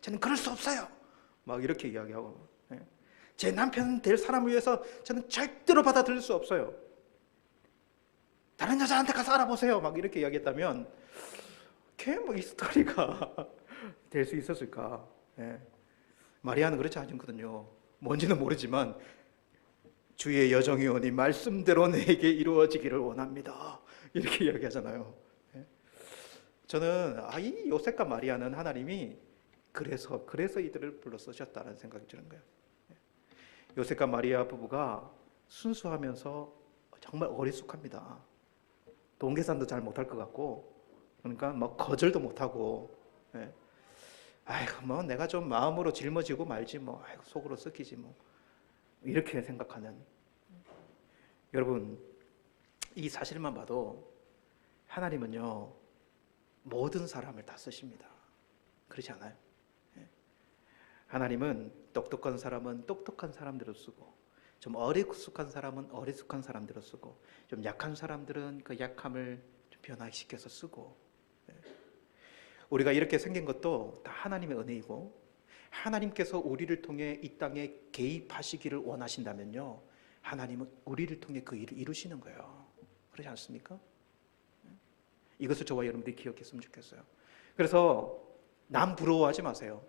저는 그럴 수 없어요. 막 이렇게 이야기하고, 제 남편 될 사람을 위해서 저는 절대로 받아들일 수 없어요. 다른 여자한테 가서 알아보세요. 막 이렇게 이야기했다면 걔 뭐 이 스토리가 될 수 있었을까? 예. 마리아는 그렇지 않거든요. 뭔지는 모르지만 주의 여정이 오니 말씀대로 내게 이루어지기를 원합니다. 이렇게 이야기하잖아요. 예. 저는 이 요셉과 마리아는 하나님이 그래서 이들을 불러 쓰셨다는 생각이 드는 거예요. 예. 요셉과 마리아 부부가 순수하면서 정말 어리숙합니다. 돈 계산도 잘 못할 것 같고, 그러니까 뭐 거절도 못하고, 예. 아이고 뭐 내가 좀 마음으로 짊어지고 말지 뭐, 아이고 속으로 썩히지 뭐, 이렇게 생각하는. 여러분, 이 사실만 봐도 하나님은요 모든 사람을 다 쓰십니다. 그렇지 않아요? 예. 하나님은 똑똑한 사람은 똑똑한 사람대로 쓰고, 좀 어리숙한 사람은 어리숙한 사람대로 쓰고, 좀 약한 사람들은 그 약함을 좀 변화시켜서 쓰고. 예. 우리가 이렇게 생긴 것도 다 하나님의 은혜이고, 하나님께서 우리를 통해 이 땅에 개입하시기를 원하신다면요, 하나님은 우리를 통해 그 일을 이루시는 거예요. 그렇지 않습니까? 이것을 저와 여러분들이 기억했으면 좋겠어요. 그래서 남 부러워하지 마세요.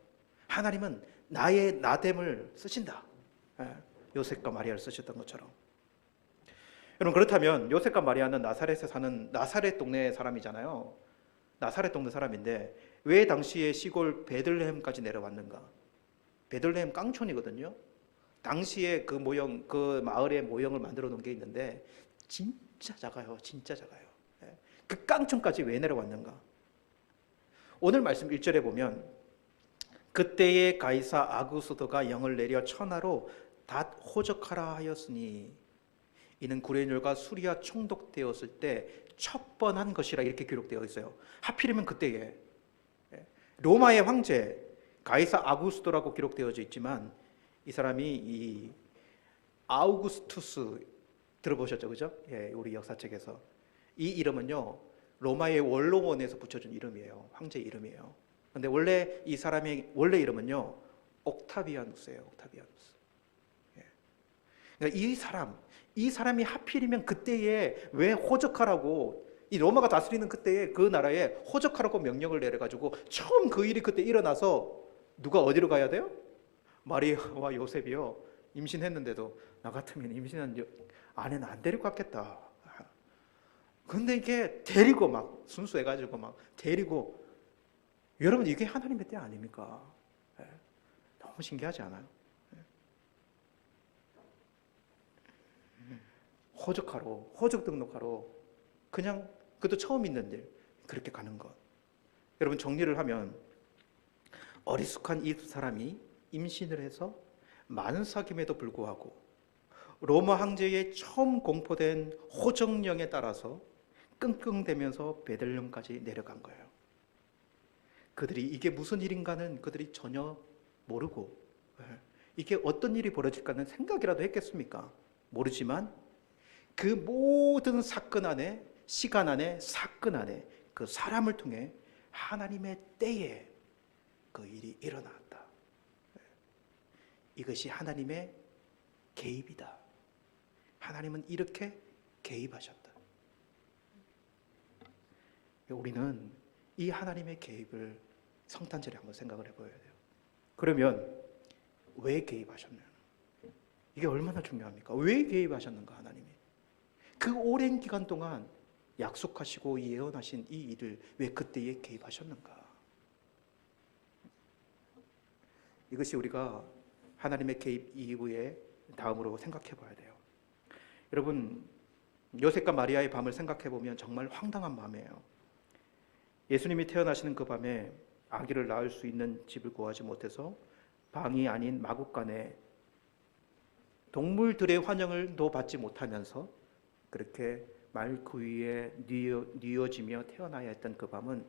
하나님은 나의 나됨을 쓰신다. 예. 요셉과 마리아를 쓰셨던 것처럼. 여러분, 그렇다면 요셉과 마리아는 나사렛에 사는 나사렛 동네 사람이잖아요. 나사렛 동네 사람인데 왜 당시에 시골 베들레헴까지 내려왔는가? 베들레헴 깡촌이거든요. 당시에 그 모형, 그 마을의 모형을 만들어 놓은 게 있는데 진짜 작아요. 진짜 작아요. 예. 그 깡촌까지 왜 내려왔는가? 오늘 말씀 1절에 보면 그때의 가이사 아구스도가 영을 내려 천하로 다 호적하라 하였으니 이는 구레놀과 수리아 총독되었을 때 첩번한 것이라 이렇게 기록되어 있어요. 하필이면 그때에 로마의 황제 가이사 아구스도라고 기록되어져 있지만 이 사람이 이 아우구스투스 들어보셨죠, 그죠? 예, 우리 역사책에서 이 이름은요 로마의 원로원에서 붙여준 이름이에요. 황제 이름이에요. 그런데 원래 이 사람의 원래 이름은요 옥타비아누스예요. 옥타비아누스. 예. 그러니까 이 사람이 하필이면 그때에 왜 호적하라고, 이 로마가 다스리는 그때에 그 나라에 호적하라고 명령을 내려가지고 처음 그 일이 그때 일어나서 누가 어디로 가야 돼요? 마리아와 요셉이요 임신했는데도 나 같으면 임신한 아내는 안 데리고 갔겠다. 근데 이게 데리고 막 순수해가지고 막 데리고, 여러분 이게 하나님의 때 아닙니까? 예. 너무 신기하지 않아요? 호적하러, 호적 등록하러 그냥 그것도 처음 있는 일 그렇게 가는 것. 여러분 정리를 하면 어리숙한 이 사람이 임신을 해서 만삭임에도 불구하고 로마 황제의 처음 공포된 호적령에 따라서 끙끙대면서 베들레헴까지 내려간 거예요. 그들이 이게 무슨 일인가는 그들이 전혀 모르고, 이게 어떤 일이 벌어질까는 생각이라도 했겠습니까? 모르지만 그 모든 사건 안에, 시간 안에, 사건 안에 그 사람을 통해 하나님의 때에 그 일이 일어났다. 이것이 하나님의 개입이다. 하나님은 이렇게 개입하셨다. 우리는 이 하나님의 개입을 성탄절에 한번 생각을 해봐야 돼요. 그러면 왜 개입하셨나요? 이게 얼마나 중요합니까? 왜 개입하셨는가 하나님이? 그 오랜 기간 동안 약속하시고 예언하신 이 일을 왜 그때에 개입하셨는가? 이것이 우리가 하나님의 개입 이후에 다음으로 생각해 봐야 돼요. 여러분, 요셉과 마리아의 밤을 생각해 보면 정말 황당한 밤이에요. 예수님이 태어나시는 그 밤에 아기를 낳을 수 있는 집을 구하지 못해서 방이 아닌 마국간에 동물들의 환영을도 받지 못하면서 그렇게 말 그 위에 뉘어지며 태어나야 했던 그 밤은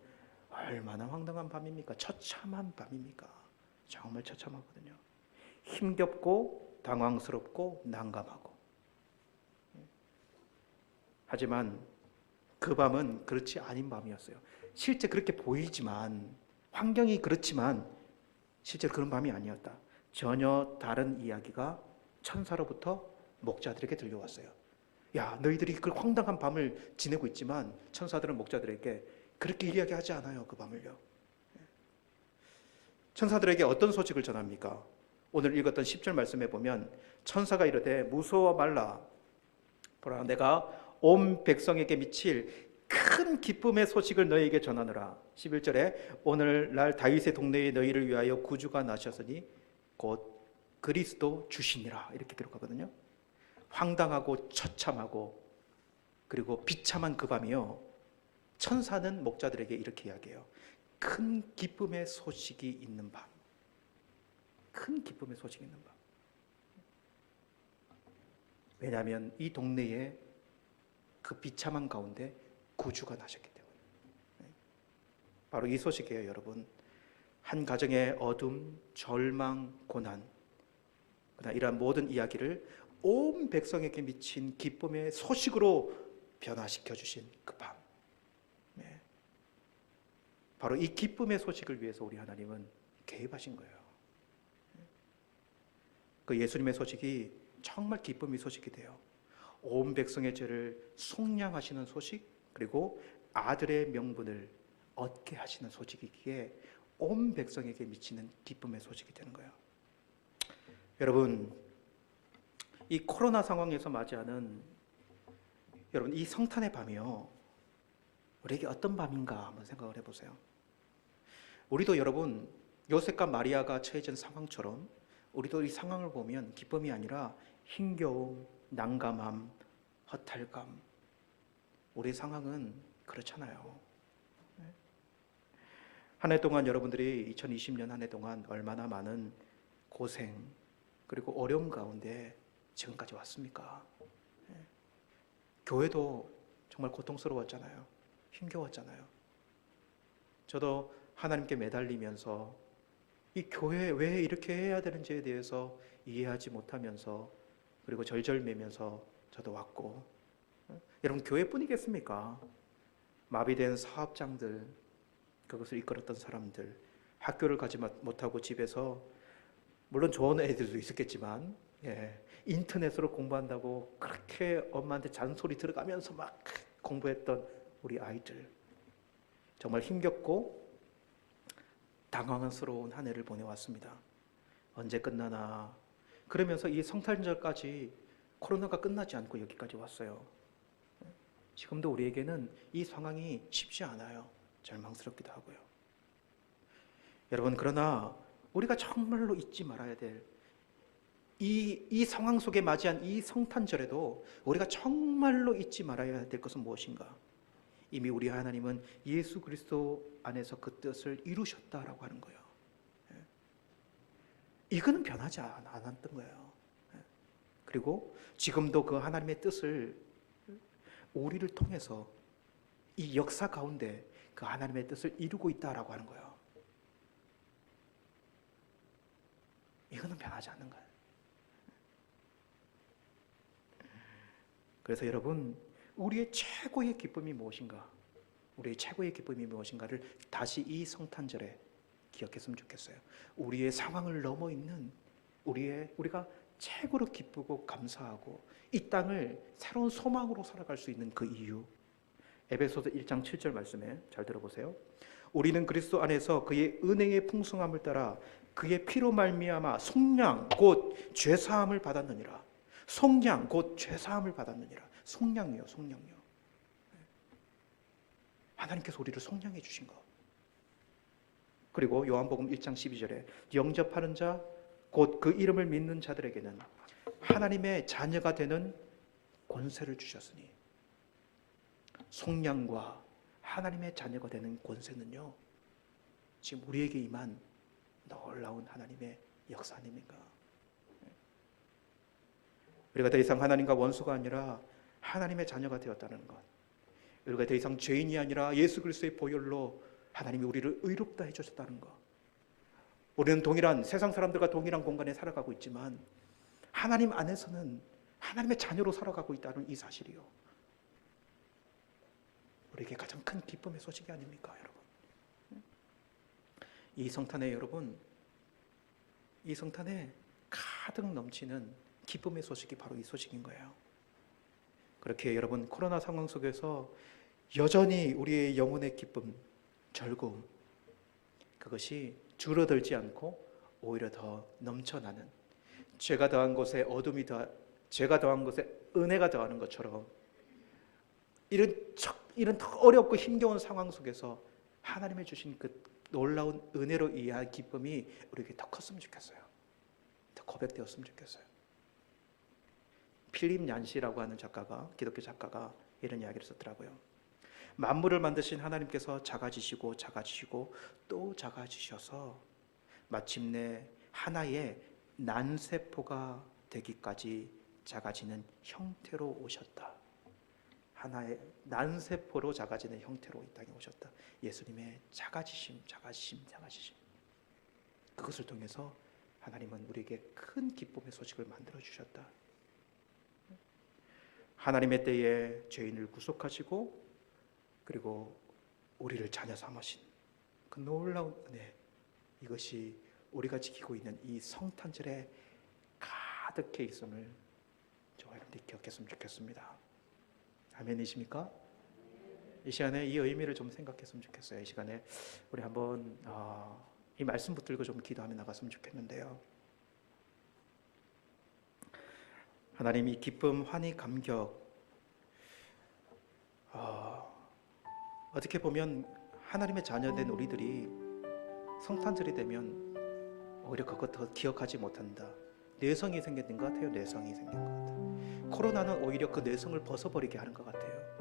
얼마나 황당한 밤입니까? 처참한 밤입니까? 정말 처참하거든요. 힘겹고 당황스럽고 난감하고. 하지만 그 밤은 그렇지 아닌 밤이었어요. 실제 그렇게 보이지만, 환경이 그렇지만 실제로 그런 밤이 아니었다. 전혀 다른 이야기가 천사로부터 목자들에게 들려왔어요. 야, 너희들이 그 황당한 밤을 지내고 있지만 천사들은 목자들에게 그렇게 이야기하지 않아요. 그 밤을요. 천사들에게 어떤 소식을 전합니까? 오늘 읽었던 10절 말씀에 보면 천사가 이르되 무서워 말라. 보라, 내가 온 백성에게 미칠 큰 기쁨의 소식을 너희에게 전하노라. 11절에 오늘날 다윗의 동네에 너희를 위하여 구주가 나셨으니 곧 그리스도 주시니라. 이렇게 기록하거든요. 황당하고 처참하고 그리고 비참한 그 밤이요, 천사는 목자들에게 이렇게 이야기해요. 큰 기쁨의 소식이 있는 밤. 큰 기쁨의 소식이 있는 밤. 왜냐하면 이 동네에 그 비참한 가운데 구주가 나셨기 때문에. 바로 이 소식이에요, 여러분. 한 가정의 어둠, 절망, 고난, 그러나 이러한 모든 이야기를 온 백성에게 미친 기쁨의 소식으로 변화시켜 주신 그 밤. 네. 바로 이 기쁨의 소식을 위해서 우리 하나님은 개입하신 거예요. 그 예수님의 소식이 정말 기쁨의 소식이 돼요. 온 백성의 죄를 속량하시는 소식, 그리고 아들의 명분을 얻게 하시는 소식이기에 온 백성에게 미치는 기쁨의 소식이 되는 거예요. 여러분, 이 코로나 상황에서 맞이하는 여러분 이 성탄의 밤이요, 우리에게 어떤 밤인가 한번 생각을 해보세요. 우리도 여러분 요셉과 마리아가 처해진 상황처럼 우리도 이 상황을 보면 기쁨이 아니라 힘겨움, 난감함, 허탈감. 우리 상황은 그렇잖아요. 한 해 동안 여러분들이 2020년 한 해 동안 얼마나 많은 고생 그리고 어려움 가운데 지금까지 왔습니까? 교회도 정말 고통스러웠잖아요. 힘겨웠잖아요. 저도 하나님께 매달리면서 이 교회 왜 이렇게 해야 되는지에 대해서 이해하지 못하면서 그리고 절절매면서 저도 왔고, 여러분 교회뿐이겠습니까? 마비된 사업장들, 그것을 이끌었던 사람들, 학교를 가지 못하고 집에서 물론 좋은 애들도 있었겠지만 인터넷으로 공부한다고 그렇게 엄마한테 잔소리 들어가면서 막 공부했던 우리 아이들, 정말 힘겹고 당황스러운 한 해를 보내왔습니다. 언제 끝나나 그러면서 이 성탄절까지 코로나가 끝나지 않고 여기까지 왔어요. 지금도 우리에게는 이 상황이 쉽지 않아요. 절망스럽기도 하고요. 여러분, 그러나 우리가 정말로 잊지 말아야 될 이 상황 속에 맞이한 이 성탄절에도 우리가 정말로 잊지 말아야 될 것은 무엇인가? 이미 우리 하나님은 예수 그리스도 안에서 그 뜻을 이루셨다라고 하는 거예요. 이거는 변하지 않았던 거예요. 그리고 지금도 그 하나님의 뜻을 우리를 통해서 이 역사 가운데 그 하나님의 뜻을 이루고 있다라고 하는 거예요. 이거는 변하지 않는 거예요. 그래서 여러분, 우리의 최고의 기쁨이 무엇인가? 우리의 최고의 기쁨이 무엇인가를 다시 이 성탄절에 기억했으면 좋겠어요. 우리의 상황을 넘어 있는 우리가 최고로 기쁘고 감사하고 이 땅을 새로운 소망으로 살아갈 수 있는 그 이유. 에베소서 1장 7절 말씀에 잘 들어보세요. 우리는 그리스도 안에서 그의 은혜의 풍성함을 따라 그의 피로 말미암아 속량 곧 죄사함을 받았느니라. 속량 곧 죄사함을 받았느니라. 속량이요. 하나님께서 우리를 속량해 주신 것. 그리고 요한복음 1장 12절에 영접하는 자 곧 그 이름을 믿는 자들에게는 하나님의 자녀가 되는 권세를 주셨으니, 속량과 하나님의 자녀가 되는 권세는요, 지금 우리에게 임한 놀라운 하나님의 역사 아닙니까? 우리가 더 이상 하나님과 원수가 아니라 하나님의 자녀가 되었다는 것, 우리가 더 이상 죄인이 아니라 예수 그리스도의 보혈로 하나님이 우리를 의롭다 해주셨다는 것, 우리는 세상 사람들과 동일한 공간에 살아가고 있지만 하나님 안에서는 하나님의 자녀로 살아가고 있다는 이 사실이요, 우리에게 가장 큰 기쁨의 소식이 아닙니까, 여러분? 이 성탄에 여러분, 이 성탄에 가득 넘치는 기쁨의 소식이 바로 이 소식인 거예요. 그렇게 여러분 코로나 상황 속에서 여전히 우리의 영혼의 기쁨, 즐거움 그것이 줄어들지 않고 오히려 더 넘쳐나는 죄가 더한 곳에 죄가 더한 곳에 은혜가 더하는 것처럼 이런 더 어렵고 힘겨운 상황 속에서 하나님의 주신 그 놀라운 은혜로 이해한 기쁨이 우리에게 더 컸으면 좋겠어요. 더 고백되었으면 좋겠어요. 필립 얀시라고 하는 기독교 작가가 이런 이야기를 썼더라고요. 만물을 만드신 하나님께서 작아지시고 또 작아지셔서 마침내 하나의 난세포가 되기까지 작아지는 형태로 오셨다. 하나의 난세포로 작아지는 형태로 이 땅에 오셨다. 예수님의 작아지심. 그것을 통해서 하나님은 우리에게 큰 기쁨의 소식을 만들어 주셨다. 하나님의 때에 죄인을 구속하시고 그리고 우리를 자녀 삼으신 그 놀라운 은혜, 이것이 우리가 지키고 있는 이 성탄절에 가득해 있음을 저와 여러분들이 기억했으면 좋겠습니다. 아멘이십니까? 이 시간에 이 의미를 좀 생각했으면 좋겠어요. 이 시간에 우리 한번 이 말씀 붙들고 좀 기도하며 나갔으면 좋겠는데요. 하나님, 이 기쁨, 환희, 감격, 어떻게 보면 하나님의 자녀된 우리들이 성탄절이 되면 오히려 그것 더 기억하지 못한다. 내성이 생기는 것 같아요. 내성이 생긴 것 같아요. 코로나는 오히려 그 내성을 벗어버리게 하는 것 같아요.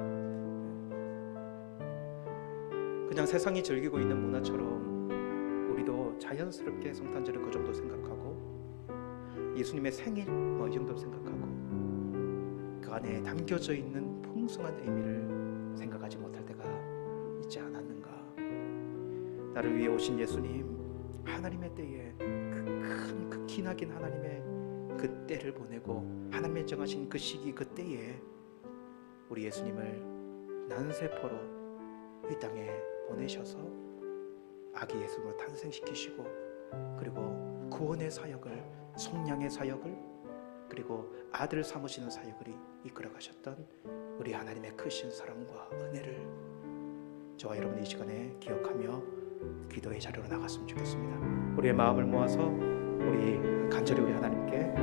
그냥 세상이 즐기고 있는 문화처럼 우리도 자연스럽게 성탄절을 그 정도 생각하고 예수님의 생일 이 정도 생각하고 그 안에 담겨져 있는 풍성한 의미를 생각하지 못할 때가 있지 않았는가. 나를 위해 오신 예수님, 하나님의 때에 그 기나긴 하나님의 그 때를 보내고 하나님의 정하신 그 시기, 그 때에 우리 예수님을 난세포로 이 땅에 보내셔서 아기 예수로 탄생시키시고 그리고 구원의 사역을, 속량의 사역을, 그리고 아들 삼으시는 사역을 이끌어 가셨던 우리 하나님의 크신 사랑과 은혜를 저와 여러분 이 시간에 기억하며 기도의 자리로 나갔으면 좋겠습니다. 우리의 마음을 모아서 우리 간절히 우리 하나님께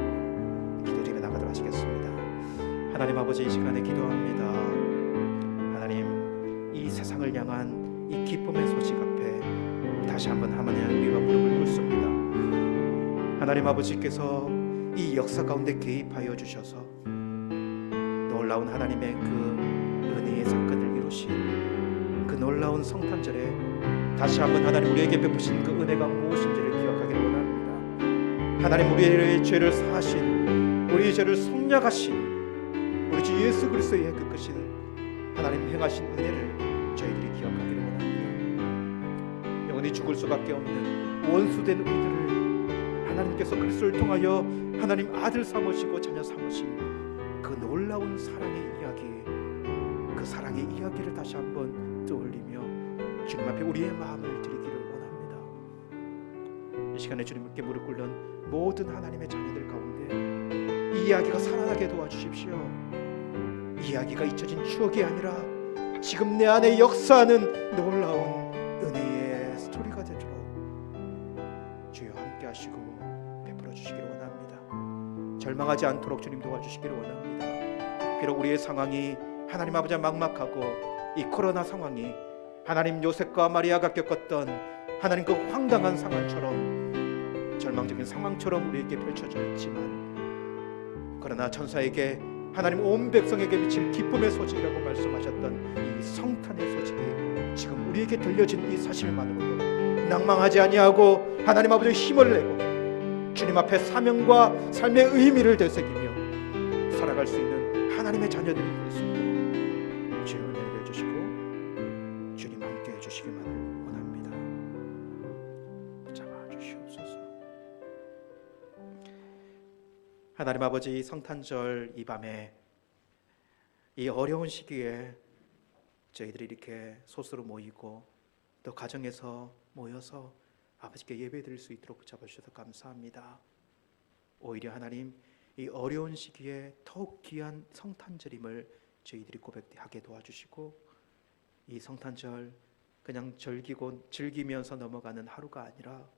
기도드리며 나가도록 하시겠습니다. 하나님 아버지, 이 시간에 기도합니다. 하나님, 이 세상을 향한 이 기쁨의 소식 앞에 다시 한번 하나님 우리가 무릎을 꿇습니다. 하나님 아버지께서 이 역사 가운데 개입하여 주셔서 놀라운 하나님의 그 은혜의 사건을 이루신 그 놀라운 성탄절에 다시 한번 하나님 우리에게 베푸신 그 은혜가 무엇인지를 기억하기를 원합니다. 하나님, 우리의 죄를 사하신, 우리의 죄를 속량하신 우리 주 예수 그리스도의 그 크신 하나님 행하신 은혜를 저희들이 기억하기를 원합니다. 영원히 죽을 수밖에 없는 원수된 우리들을 하나님께서 그리스도를 통하여 하나님 아들 삼으시고 자녀 삼으신 그 놀라운 사랑의 이야기, 그 사랑의 이야기를 다시 한번 떠올리며 주님 앞에 우리의 마음을 드리기를 원합니다. 이 시간에 주님께 무릎 꿇는 모든 하나님의 자녀들 가운데 이 이야기가 살아나게 도와주십시오. 이 이야기가 잊혀진 추억이 아니라 지금 내 안에 역사하는 놀라운 은혜의 스토리가 되도록 주여 함께 하시고 베풀어 주시기를 원합니다. 절망하지 않도록 주님 도와주시기를 원합니다. 비록 우리의 상황이 하나님 아버지 막막하고 이 코로나 상황이 하나님 요셉과 마리아가 겪었던 하나님 그 황당한 상황처럼 절망적인 상황처럼 우리에게 펼쳐져 있지만, 그러나 천사에게 하나님 온 백성에게 미칠 기쁨의 소식이라고 말씀하셨던 이 성탄의 소식이 지금 우리에게 들려진 이 사실만으로도 낭망하지 아니하고 하나님 아버지의 힘을 내고 주님 앞에 사명과 삶의 의미를 되새기며 살아갈 수 있는 하나님의 자녀들이 될 수 있도록 주여 은혜를 주시고 주님 함께 해주시기만을 원합니다. 잡아주시옵소서. 하나님 아버지, 성탄절 이 밤에 이 어려운 시기에 저희들이 이렇게 소수로 모이고 또 가정에서 모여서 아버지께 예배드릴 수 있도록 붙잡아 주셔서 감사합니다. 오히려 하나님, 이 어려운 시기에 더욱 귀한 성탄절임을 저희들이 고백하게 도와주시고 이 성탄절 그냥 즐기면서 넘어가는 하루가 아니라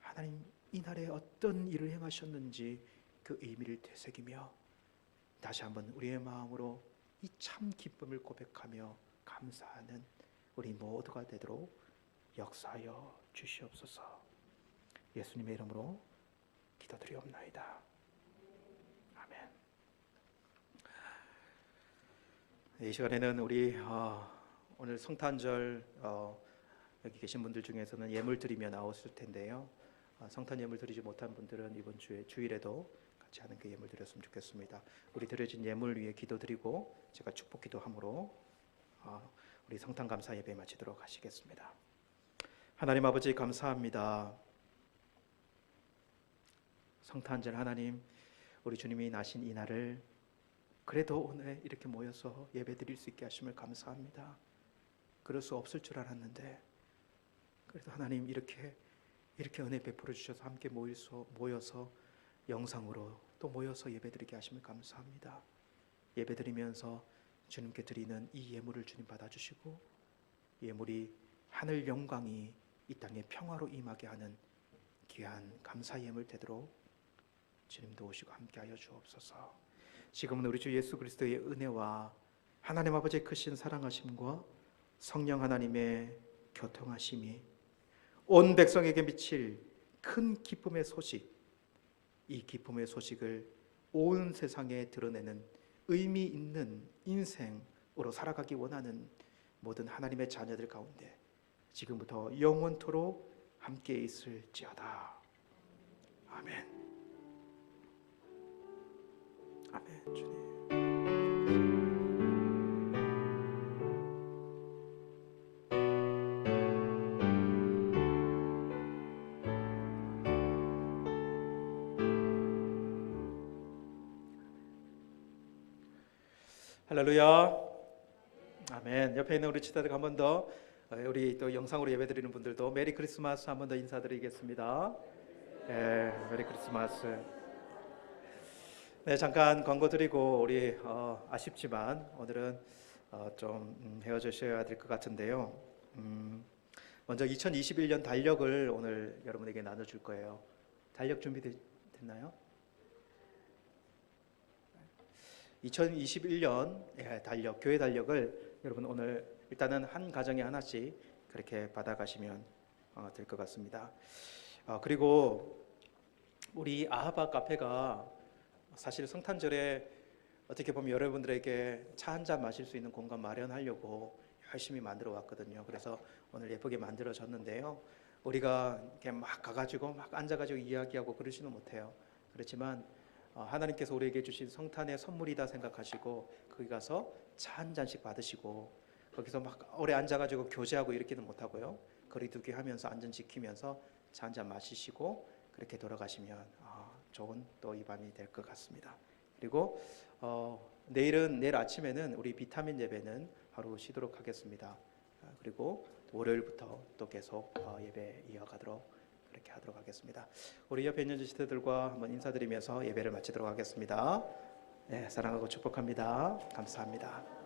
하나님 이날에 어떤 일을 행하셨는지 그 의미를 되새기며 다시 한번 우리의 마음으로 이 참 기쁨을 고백하며 감사하는 우리 모두가 되도록 역사하여 주시옵소서. 예수님의 이름으로 기도드리옵나이다. 아멘. 이 시간에는 우리 오늘 성탄절 여기 계신 분들 중에서는 예물 드리며 나오실 텐데요. 성탄 예물 드리지 못한 분들은 이번 주일에도 같이 하는 그 예물 드렸으면 좋겠습니다. 우리 드려진 예물 위에 기도드리고 제가 축복 기도함으로 우리 성탄 감사 예배 마치도록 하시겠습니다. 하나님 아버지 감사합니다. 성탄절 하나님, 우리 주님이 나신 이 날을 그래도 오늘 이렇게 모여서 예배 드릴 수 있게 하심을 감사합니다. 그럴 수 없을 줄 알았는데 그래도 하나님 이렇게 은혜 베풀어 주셔서 함께 모여서 영상으로 또 모여서 예배드리게 하심을 감사합니다. 예배드리면서 주님께 드리는 이 예물을 주님 받아주시고 예물이 하늘 영광이 이 땅에 평화로 임하게 하는 귀한 감사 예물 되도록 주님도 오시고 함께하여 주옵소서. 지금은 우리 주 예수 그리스도의 은혜와 하나님 아버지의 크신 사랑하심과 성령 하나님의 교통하심이 온 백성에게 미칠 큰 기쁨의 소식, 이 기쁨의 소식을 온 세상에 드러내는 의미 있는 인생으로 살아가기 원하는 모든 하나님의 자녀들 가운데 지금부터 영원토록 함께 있을지어다. 아멘. 아멘. 주님. 할렐루야. 아멘. 옆에 있는 우리 지도자들 한 번 더, 우리 또 영상으로 예배드리는 분들도 메리 크리스마스 한 번 더 인사드리겠습니다. 메리 크리스마스. 네, 잠깐 광고 드리고 우리 아쉽지만 오늘은 좀 헤어지셔야 될 것 같은데요. 먼저 2021년 달력을 오늘 여러분에게 나눠줄 거예요. 달력 준비됐나요? 2021년 달력, 교회 달력을 여러분 오늘 일단은 한 가정에 하나씩 그렇게 받아가시면 될 것 같습니다. 그리고 우리 아하바 카페가 사실 성탄절에 어떻게 보면 여러분들에게 차 한 잔 마실 수 있는 공간 마련하려고 열심히 만들어 왔거든요. 그래서 오늘 예쁘게 만들어졌는데요. 우리가 이렇게 막 가가지고 막 앉아가지고 이야기하고 그러지는 못해요. 그렇지만 하나님께서 우리에게 주신 성탄의 선물이다 생각하시고 거기 가서 차 한 잔씩 받으시고 거기서 막 오래 앉아가지고 교제하고 이렇게는 못하고요. 거리두기 하면서 안전 지키면서 차 한 잔 마시시고 그렇게 돌아가시면 좋은 또 이 밤이 될 것 같습니다. 그리고 내일 아침에는 우리 비타민 예배는 하루 쉬도록 하겠습니다. 그리고 월요일부터 또 계속 예배 이어가도록 그렇게 하도록 하겠습니다. 우리 옆에 있는 지체들과 한번 인사드리면서 예배를 마치도록 하겠습니다. 네, 사랑하고 축복합니다. 감사합니다.